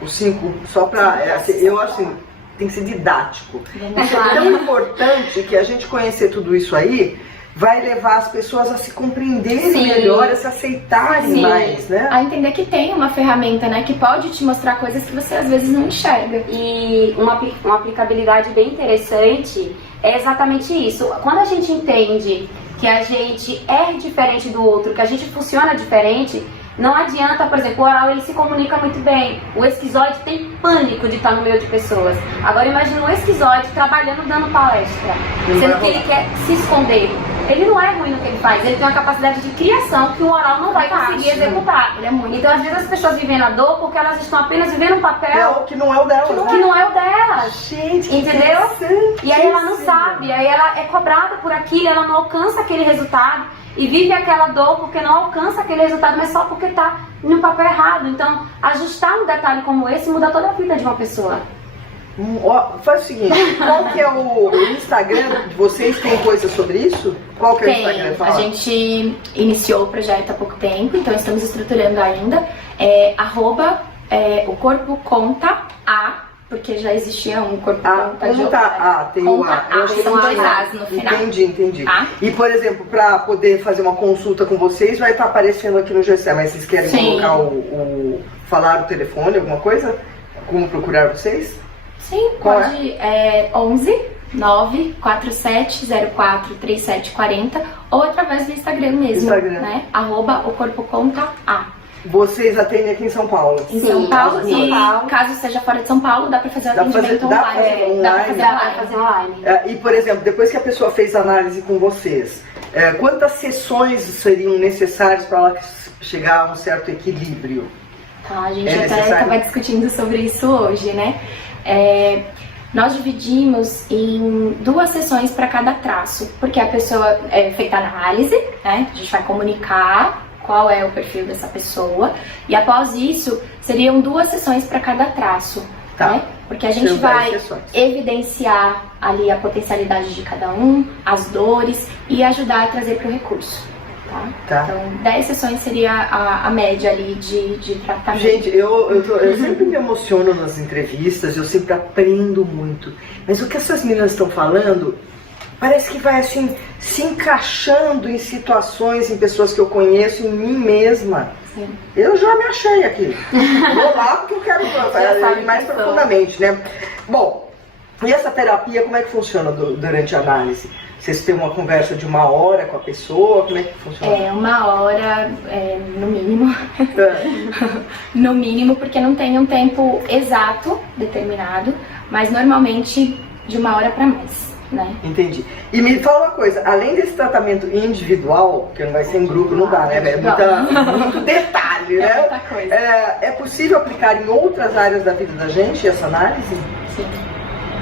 os 5, só pra, eu assim, tem que ser didático. Isso é tão importante que a gente conhecer tudo isso aí vai levar as pessoas a se compreenderem melhor, a se aceitarem mais, né? A entender que tem uma ferramenta, né, que pode te mostrar coisas que você às vezes não enxerga. E uma aplicabilidade bem interessante é exatamente isso. Quando a gente entende que a gente é diferente do outro, que a gente funciona diferente, não adianta, por exemplo, o oral ele se comunica muito bem. O esquizoide tem pânico de estar no meio de pessoas. Agora imagina o esquizoide trabalhando, dando palestra, sendo que ele quer se esconder. Ele não é ruim no que ele faz, ele tem uma capacidade de criação que o oral não vai conseguir executar. Ele é muito. Então às vezes as pessoas vivem na dor porque elas estão apenas vivendo um papel que não é o delas. que não é o delas. Gente, entendeu? E aí ela não sabe, aí ela é cobrada por aquilo, ela não alcança aquele resultado e vive aquela dor porque não alcança aquele resultado, mas só porque tá no papel errado. Então ajustar um detalhe como esse muda toda a vida de uma pessoa. Faz o seguinte, qual que é o Instagram de vocês? Tem coisa sobre isso? Qual que é o Instagram? Fala. A gente iniciou o projeto há pouco tempo, então estamos estruturando ainda. O Corpo Conta A, porque já existia um Corpo Conta de tem o A. São 2 As no final. Entendi. E, por exemplo, para poder fazer uma consulta com vocês, vai estar aparecendo aqui no GC, mas vocês querem colocar falar o telefone, alguma coisa? Como procurar vocês? Sim, pode. 11 947 04 3740 ou através do Instagram mesmo, né? @o Corpo Conta A. Vocês atendem aqui em São Paulo? Em São Paulo, e caso seja fora de São Paulo, dá pra fazer o atendimento online. Dá pra fazer online. E, por exemplo, depois que a pessoa fez a análise com vocês, quantas sessões seriam necessárias para ela chegar a um certo equilíbrio? A gente até estava discutindo sobre isso hoje, né? nós dividimos em 2 sessões para cada traço, porque a pessoa é feita a análise, né? A gente vai comunicar qual é o perfil dessa pessoa, e após isso seriam 2 sessões para cada traço, tá, né? Porque a gente vai evidenciar ali a potencialidade de cada um, as dores e ajudar a trazer para o recurso. Tá? Então, 10 sessões seria a média ali de tratamento. Gente, eu sempre me emociono nas entrevistas, eu sempre aprendo muito. Mas o que essas meninas estão falando, parece que vai assim, se encaixando em situações, em pessoas que eu conheço, em mim mesma. Sim. Eu já me achei aqui. Vou lá porque eu quero ir mais profundamente, né? Bom, e essa terapia, como é que funciona durante a análise? Vocês têm uma conversa de 1 hora com a pessoa? Como é que funciona? É, 1 hora, no mínimo. No mínimo, porque não tem um tempo exato determinado, mas normalmente de 1 hora para mais, né? Entendi. E me fala uma coisa, além desse tratamento individual, que não vai ser em grupo, não dá, né? É muito detalhe, né? É muita coisa. É possível aplicar em outras áreas da vida da gente essa análise? Sim.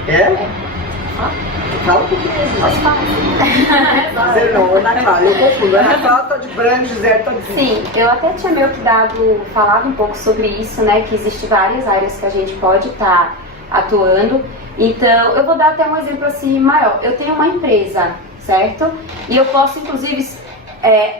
É? Fala um pouquinho. Pode falar. Dizer não, Ana Clara, eu confundo. Ana Clara tá de branco, Gisele tá de vinho. Sim, eu até tinha meio que falado um pouco sobre isso, né? Que existem várias áreas que a gente pode estar atuando. Então, eu vou dar até um exemplo assim maior. Eu tenho uma empresa, certo? E eu posso, inclusive,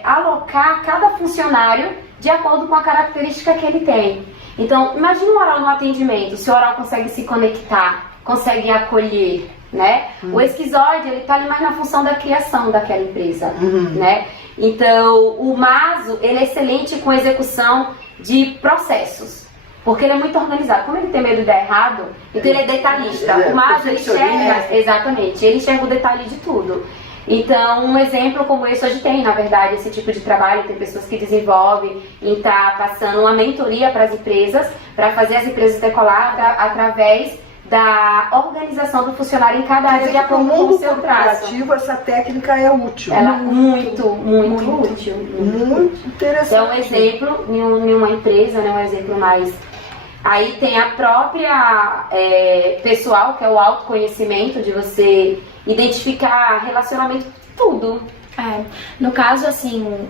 alocar cada funcionário de acordo com a característica que ele tem. Então, imagine um oral no atendimento, se o oral consegue se conectar, consegue acolher, né? O esquizoide, ele tá ali mais na função da criação daquela empresa, né? Então, o maso, ele é excelente com execução de processos, porque ele é muito organizado. Como ele tem medo de dar errado, então ele é detalhista. O maso, ele enxerga, exatamente, ele enxerga o detalhe de tudo. Então, um exemplo como esse hoje tem, na verdade, esse tipo de trabalho. Tem pessoas que desenvolvem e tá passando uma mentoria para as empresas, para fazer as empresas decolar através da organização do funcionário em cada área de acordo com o seu traço. Essa técnica é útil. Ela é muito útil. Muito interessante. É um exemplo em uma empresa, né, um exemplo mais... Aí tem a própria pessoal, que é o autoconhecimento, de você identificar relacionamento, tudo. No caso, assim,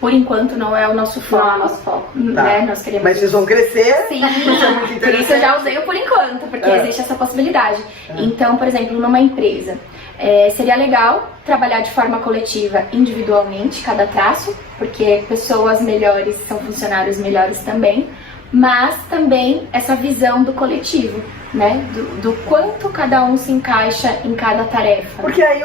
por enquanto não é o nosso foco. Não é o nosso foco. Né? Nós queremos... Mas vocês vão crescer? Sim, isso é muito interessante. Por isso eu já usei o por enquanto, porque existe essa possibilidade. Então, por exemplo, numa empresa, seria legal trabalhar de forma coletiva, individualmente, cada traço, porque pessoas melhores são funcionários melhores também, mas também essa visão do coletivo, né? Do quanto cada um se encaixa em cada tarefa. Porque aí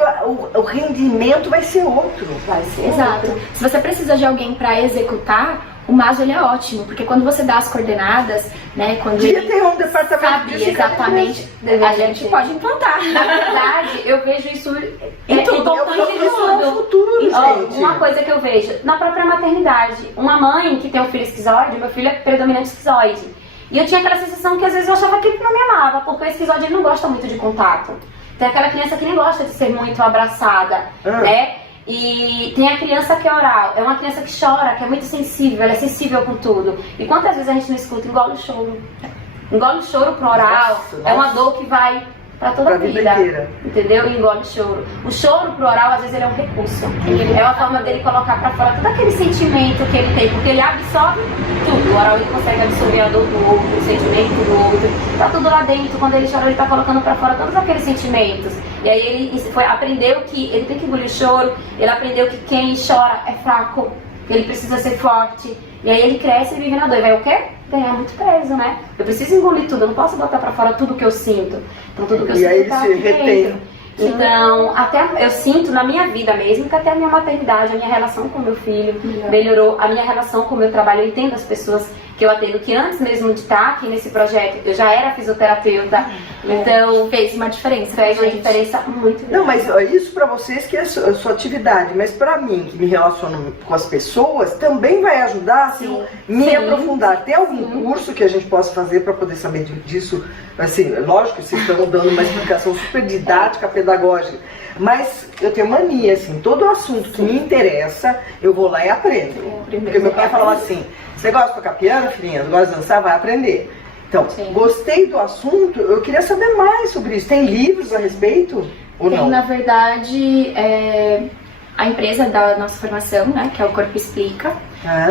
o rendimento vai ser outro. Vai ser Exato. outro. Se você precisa de alguém para executar, o maso ele é ótimo, porque quando você dá as coordenadas, né? Quando Devia ele ter um departamento sabe exatamente, a gente pode implantar. Na verdade, eu vejo isso Em tudo. importante de É o tudo. futuro, gente. Uma coisa que eu vejo, na própria maternidade, uma mãe que tem um filho esquizoide, meu filho é predominante esquizoide. E eu tinha aquela sensação que às vezes eu achava que ele não me amava, porque o esquizoide ele não gosta muito de contato. Tem aquela criança que nem gosta de ser muito abraçada, né? E tem a criança que é oral, é uma criança que chora, que é muito sensível, ela é sensível com tudo. E quantas vezes a gente não escuta, engole o choro. Engole o choro pro oral, é uma dor que vai pra toda a vida inteira. Entendeu? E engole o choro. O choro pro oral, às vezes, ele é um recurso. É uma forma dele colocar pra fora todo aquele sentimento que ele tem, porque ele absorve tudo. O oral, ele consegue absorver a dor do outro, o sentimento do outro. Tá tudo lá dentro. Quando ele chora, ele tá colocando pra fora todos aqueles sentimentos. E aí ele aprendeu que ele tem que engolir o choro, ele aprendeu que quem chora é fraco, que ele precisa ser forte. E aí ele cresce e vive na dor. E vai o quê? Ganhar muito peso, né? Eu preciso engolir tudo, eu não posso botar pra fora tudo que eu sinto. Então tudo que eu sinto tá aqui dentro. Então, até eu sinto na minha vida mesmo que até a minha maternidade, a minha relação com o meu filho melhorou, a minha relação com o meu trabalho. Eu entendo as pessoas que eu atendo, que antes mesmo de estar aqui nesse projeto, eu já era fisioterapeuta, então fez uma diferença. Fez uma diferença muito grande. Não, mas isso pra vocês que é a sua atividade, mas pra mim, que me relaciono com as pessoas, também vai ajudar assim, me aprofundar. Tem algum curso que a gente possa fazer pra poder saber disso? Assim, lógico que vocês estão dando uma explicação super didática, pedagógica, mas eu tenho mania, assim, todo assunto que me interessa, eu vou lá e aprendo. Porque meu pai falava assim, você gosta de tocar piano, filhinha? Você gosta de dançar? Vai aprender. Então, Sim. gostei do assunto, eu queria saber mais sobre isso. Tem livros a respeito ou Tem, não? na verdade, a empresa da nossa formação, né, que é o Corpo Explica,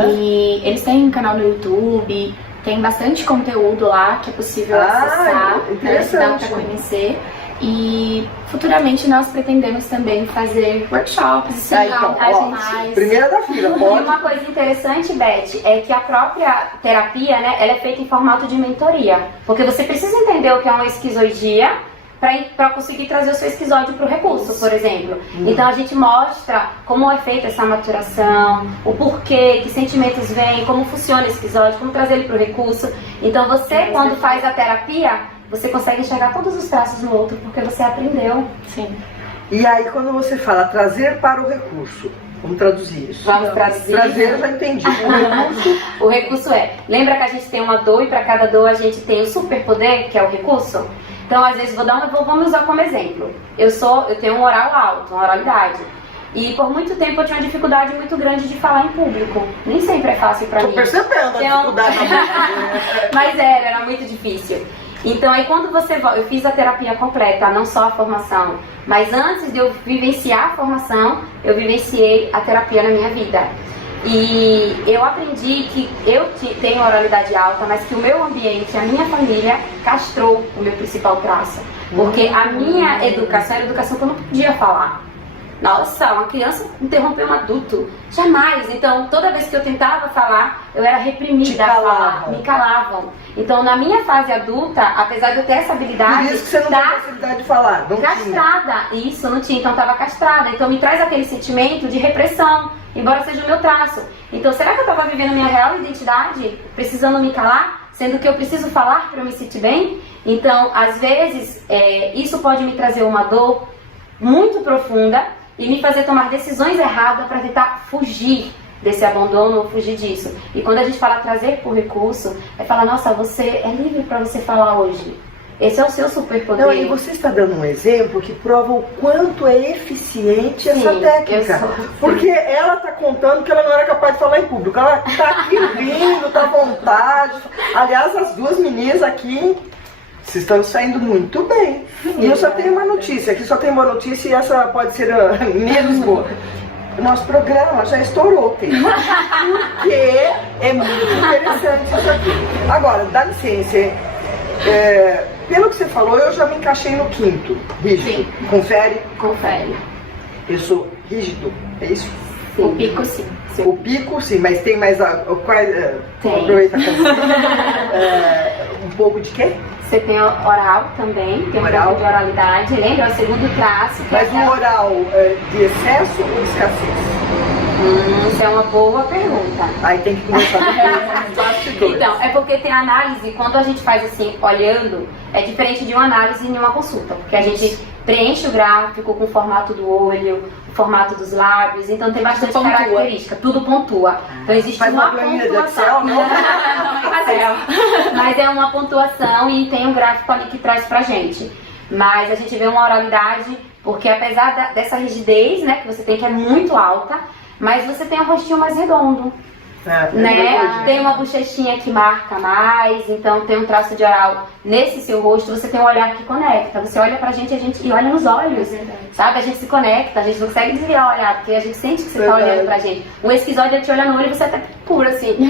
e eles têm um canal no YouTube, tem bastante conteúdo lá que é possível acessar, né, que dá para conhecer. E futuramente nós pretendemos também fazer workshops, ensinar mais. Primeira da fila, pode. E uma coisa interessante, Beth, é que a própria terapia, né, ela é feita em formato de mentoria. Porque você precisa entender o que é uma esquizoidia para conseguir trazer o seu esquizóide para o recurso, por exemplo. Então a gente mostra como é feita essa maturação, o porquê, que sentimentos vêm, como funciona o esquizóide, como trazer ele para o recurso. Então você, quando faz a terapia, você consegue enxergar todos os traços no outro, porque você aprendeu. Sim. E aí, quando você fala trazer para o recurso, vamos traduzir isso. Vamos traduzir. Trazer, eu já entendi. O recurso lembra que a gente tem uma dor e para cada dor a gente tem o superpoder, que é o recurso? Então, às vezes, vamos usar como exemplo. Eu tenho um oral alto, uma oralidade. E por muito tempo eu tinha uma dificuldade muito grande de falar em público. Nem sempre é fácil para mim. Tô percebendo a dificuldade. Mas era muito difícil. Então aí quando eu fiz a terapia completa, não só a formação, mas antes de eu vivenciar a formação, eu vivenciei a terapia na minha vida. E eu aprendi que eu tenho oralidade alta, mas que o meu ambiente, a minha família, castrou o meu principal traço. Porque a minha educação era a educação que eu não podia falar. Nossa, uma criança interrompeu um adulto. Jamais. Então, toda vez que eu tentava falar, eu era reprimida a falar. Me calavam. Então, na minha fase adulta, apesar de eu ter essa habilidade... Por isso que você não tem facilidade de falar. Não castrada. Tinha. Isso, não tinha. Então, estava castrada. Então, me traz aquele sentimento de repressão, embora seja o meu traço. Então, será que eu estava vivendo minha real identidade, precisando me calar? Sendo que eu preciso falar para eu me sentir bem? Então, às vezes, isso pode me trazer uma dor muito profunda e me fazer tomar decisões erradas para tentar fugir desse abandono ou fugir disso. E quando a gente fala trazer por recurso, é falar, nossa, você é livre para você falar hoje. Esse é o seu superpoder. Não, e você está dando um exemplo que prova o quanto é eficiente essa técnica. Porque ela está contando que ela não era capaz de falar em público. Ela está aqui rindo, está à vontade. Aliás, as duas meninas aqui... Vocês estão saindo muito bem. E eu só tenho uma notícia, aqui só tem uma notícia e essa pode ser menos boa. O nosso programa já estourou o tempo. Porque é muito interessante isso aqui. Agora, dá licença. Pelo que você falou, eu já me encaixei no quinto. Rígido. Sim. Confere? Confere. Eu sou rígido, é isso? Sim. O pico, sim. O pico, sim, mas tem mais tem. Aproveita um pouco de quê? Você tem oral também, tem um pouco de oralidade. Lembra? É o segundo traço. Mas o oral de excesso ou de escassez? Isso é uma boa pergunta. Aí tem que começar com bastidores. Então, é porque tem análise, quando a gente faz assim, olhando, é diferente de uma análise em uma consulta. Porque a gente preenche o gráfico com o formato do olho, o formato dos lábios, então tem bastante característica, tudo pontua. Então existe uma pontuação. Mas é uma pontuação e tem um gráfico ali que traz pra gente. Mas a gente vê uma oralidade, porque apesar dessa rigidez, né, que você tem, que é muito alta, mas você tem um rostinho mais redondo. Né? Tem uma bochechinha que marca mais, então tem um traço de oral nesse seu rosto, você tem um olhar que conecta. Você olha pra gente e olha nos olhos, sabe? A gente se conecta, a gente não consegue desviar o olhar, porque a gente sente que você tá olhando pra gente. Um esquizóide, ele te olha no olho e você até procura assim.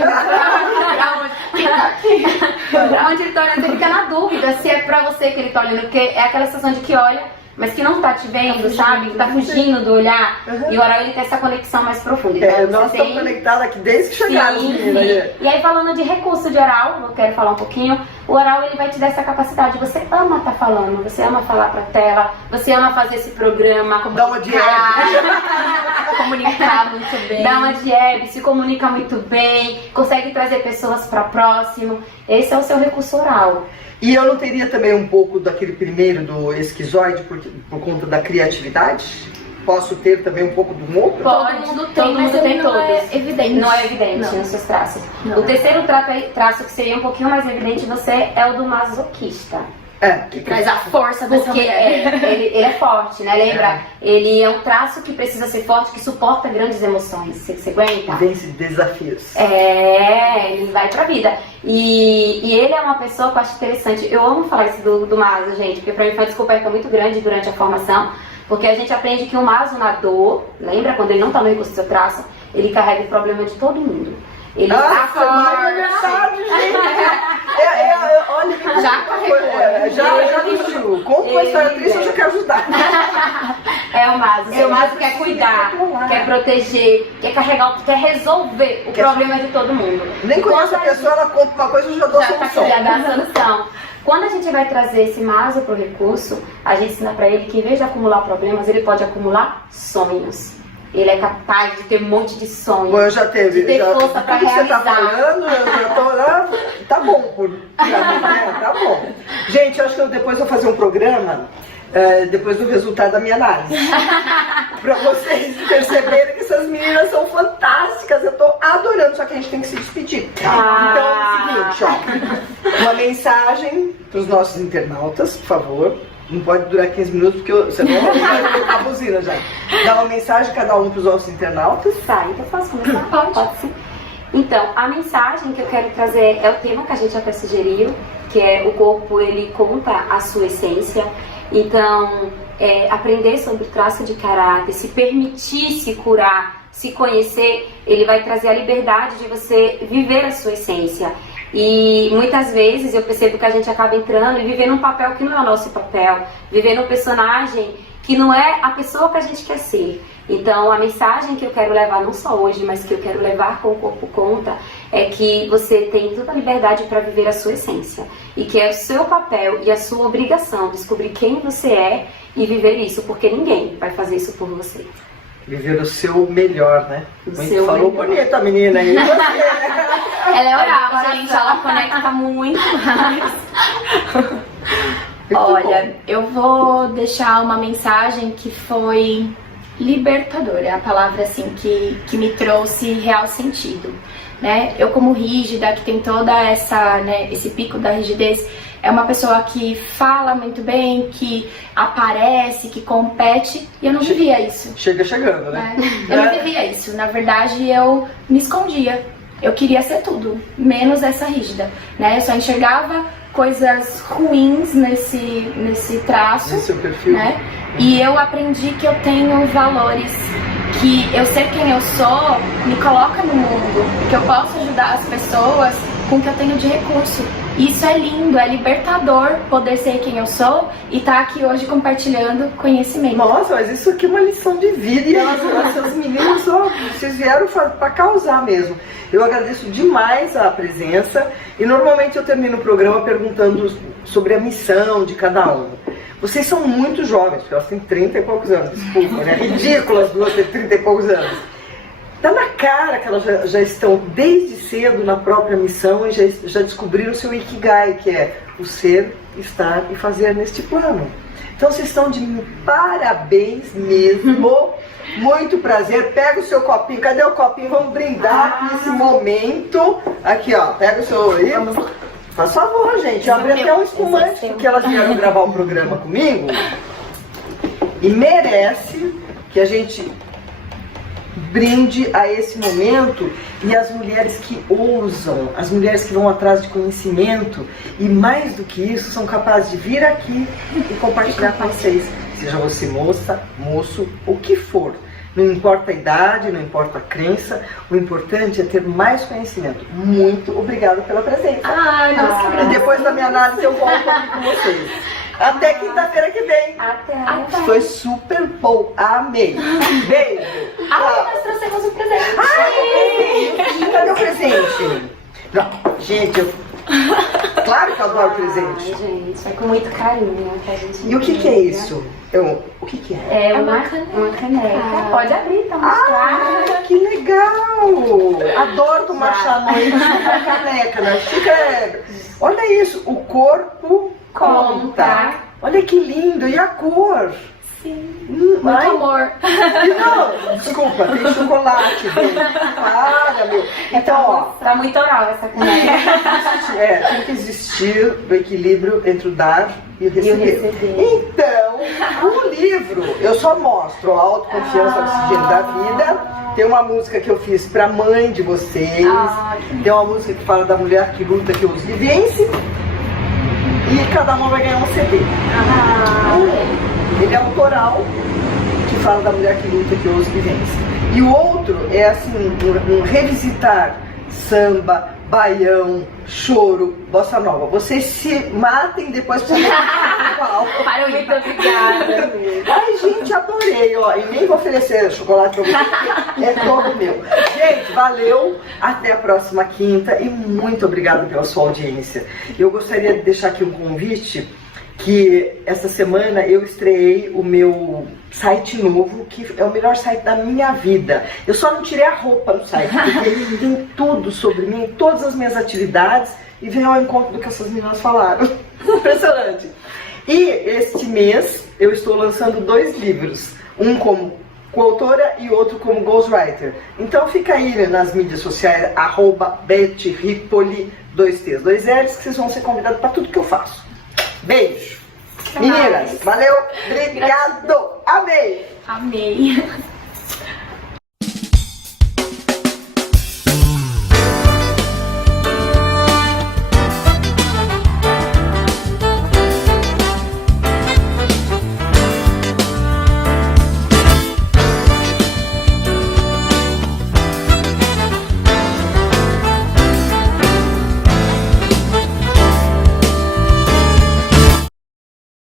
Pra onde ele tá olhando, você fica na dúvida se é pra você que ele tá olhando, porque é aquela sensação de que olha, mas que não tá te vendo, sabe? Que tá fugindo do olhar. E o oral, ele tem essa conexão mais profunda. Então, nós estamos conectados aqui desde que chegaram. E aí, falando de recurso de oral, eu quero falar um pouquinho. O oral, ele vai te dar essa capacidade. Você ama estar falando, você ama falar pra tela, você ama fazer esse programa, dá uma dieta. Comunicar muito bem. Dá uma dieta, se comunica muito bem, consegue trazer pessoas pra próximo. Esse é o seu recurso oral. E eu não teria também um pouco daquele primeiro do esquizoide por conta da criatividade? Posso ter também um pouco do outro? Todo mundo tem todos. É evidente. Não é evidente nos seus traços. O terceiro traço que seria um pouquinho mais evidente em você é o do masoquista. Que traz a força dessa Porque mulher. ele é forte, né? Lembra? Ele é um traço que precisa ser forte, que suporta grandes emoções. Você aguenta? Vence desafios. Ele vai pra vida. E ele é uma pessoa que eu acho interessante. Eu amo falar isso do Maso, gente, porque pra mim foi uma descoberta muito grande durante a formação, porque a gente aprende que o Maso na dor, lembra quando ele não tá no recurso do seu traço, ele carrega o problema de todo mundo. Ele aniversário, gente! Olha que Já carregou. Já vestiu. Conta uma história triste, eu já quero ajudar. É o Maso. O Maso quer cuidar, quer proteger, quer carregar, quer resolver o problema de todo mundo. Nem conheço a pessoa, ela conta uma coisa e eu já dou solução. Já dá a solução. Quando a gente vai trazer esse Maso pro recurso, a gente ensina pra ele que em vez de acumular problemas, ele pode acumular sonhos. Ele é capaz de ter um monte de sonhos. Bom, eu já teve. De ter força pra realizar. Você tá falando, eu já tô. Tá bom, tá bom. Gente, eu acho que eu depois vou fazer um programa, depois do resultado da minha análise. Pra vocês perceberem que essas meninas são fantásticas. Eu tô adorando, só que a gente tem que se despedir. Então é o seguinte, ó. Uma mensagem pros nossos internautas, por favor. Não pode durar 15 minutos, porque senão vai tocar a buzina já. Dá uma mensagem cada um para os nossos internautas. Tá, então posso começar? Pode sim. Então, a mensagem que eu quero trazer é o tema que a gente até sugeriu, que é o corpo, ele conta a sua essência. Então, aprender sobre o traço de caráter, se permitir se curar, se conhecer, ele vai trazer a liberdade de você viver a sua essência. E muitas vezes eu percebo que a gente acaba entrando e vivendo um papel que não é o nosso papel, vivendo um personagem que não é a pessoa que a gente quer ser. Então a mensagem que eu quero levar, não só hoje, mas que eu quero levar com o Corpo Conta, é que você tem toda a liberdade para viver a sua essência. E que é o seu papel e a sua obrigação descobrir quem você é e viver isso, porque ninguém vai fazer isso por você. Viver o seu melhor, né? Seu falou melhor. bonito a menina aí. Ela é oral, gente, ela conecta muito mais. Olha, eu vou deixar uma mensagem que foi libertadora, é a palavra assim que me trouxe real sentido, né? Eu como rígida, que tem toda essa, né, esse pico da rigidez, é uma pessoa que fala muito bem, que aparece, que compete, e eu não vivia isso. Chega chegando, né? Eu não vivia isso. Na verdade, eu me escondia. Eu queria ser tudo, menos essa rígida, né? Eu só enxergava coisas ruins nesse traço, Esse é o perfil. né? E eu aprendi que eu tenho valores, que eu ser quem eu sou me coloca no mundo, que eu posso ajudar as pessoas com o que eu tenho de recurso. Isso é lindo, é libertador poder ser quem eu sou e estar aqui hoje compartilhando conhecimento. Nossa, mas isso aqui é uma lição de vida e essas meninas, vocês vieram para causar mesmo. Eu agradeço demais a presença e normalmente eu termino o programa perguntando sobre a missão de cada um. Vocês são muito jovens, porque elas têm 30 e poucos anos, desculpa, né? Ridículas duas ter 30 e poucos anos. Tá na cara que elas já estão desde cedo na própria missão e já descobriram o seu Ikigai, que é o ser, estar e fazer neste plano. Então vocês estão de parabéns mesmo, muito prazer. Pega o seu copinho, cadê o copinho? Vamos brindar nesse momento. Aqui ó, pega o seu aí. Faz favor, gente, eu abri até um espumante, porque elas vieram gravar um programa comigo e merece que a gente brinde a esse momento, e as mulheres que ousam, as mulheres que vão atrás de conhecimento e mais do que isso, são capazes de vir aqui e compartilhar com vocês, seja você moça, moço, o que for. Não importa a idade, não importa a crença, o importante é ter mais conhecimento. Muito obrigada pela presença. Nossa, E depois da minha análise eu volto aqui com vocês. Até quinta-feira que vem. Até. Foi super bom. Amei. Beijo. nós trouxemos um presente. Cadê o presente? Não, gente, claro que eu adoro presente. Gente, é com muito carinho que a gente. E o que é isso? O que é? É uma caneca. Pode abrir pra mostrar. Que legal! Adoro tomar chá à noite com caneca, né? Olha isso, o corpo conta. Olha que lindo, e a cor? Sim. Muito amor. Não, desculpa, tem chocolate dentro. Para, meu. Então, ó. Tá muito oral essa caneca. Tem que existir o equilíbrio entre o dar e receber. Então, o livro, eu só mostro a autoconfiança, oxigênio da vida. Tem uma música que eu fiz pra mãe de vocês. Tem uma música que fala da mulher que luta, que usa e vence. E cada uma vai ganhar um CD. Ele é autoral, que fala da mulher que luta, que usa e vence. E o outro é assim, um revisitar samba, baião, choro, bossa nova. Vocês se matem depois pra Para muito obrigada. Ai, gente, adorei, ó. E nem vou oferecer chocolate pra vocês, porque é todo meu. Gente, valeu. Até a próxima quinta e muito obrigada pela sua audiência. Eu gostaria de deixar aqui um convite, que essa semana eu estreiei o meu site novo, que é o melhor site da minha vida. Eu só não tirei a roupa no site, porque tem tudo sobre mim, todas as minhas atividades, e vem ao encontro do que essas meninas falaram. Impressionante. E este mês eu estou lançando 2 livros, um como coautora e outro como ghostwriter. Então fica aí nas mídias sociais, @BetRipoli, 2T's, 2L's, que vocês vão ser convidados para tudo que eu faço. Beijo! Meninas, valeu! Obrigado! Amei! Amei!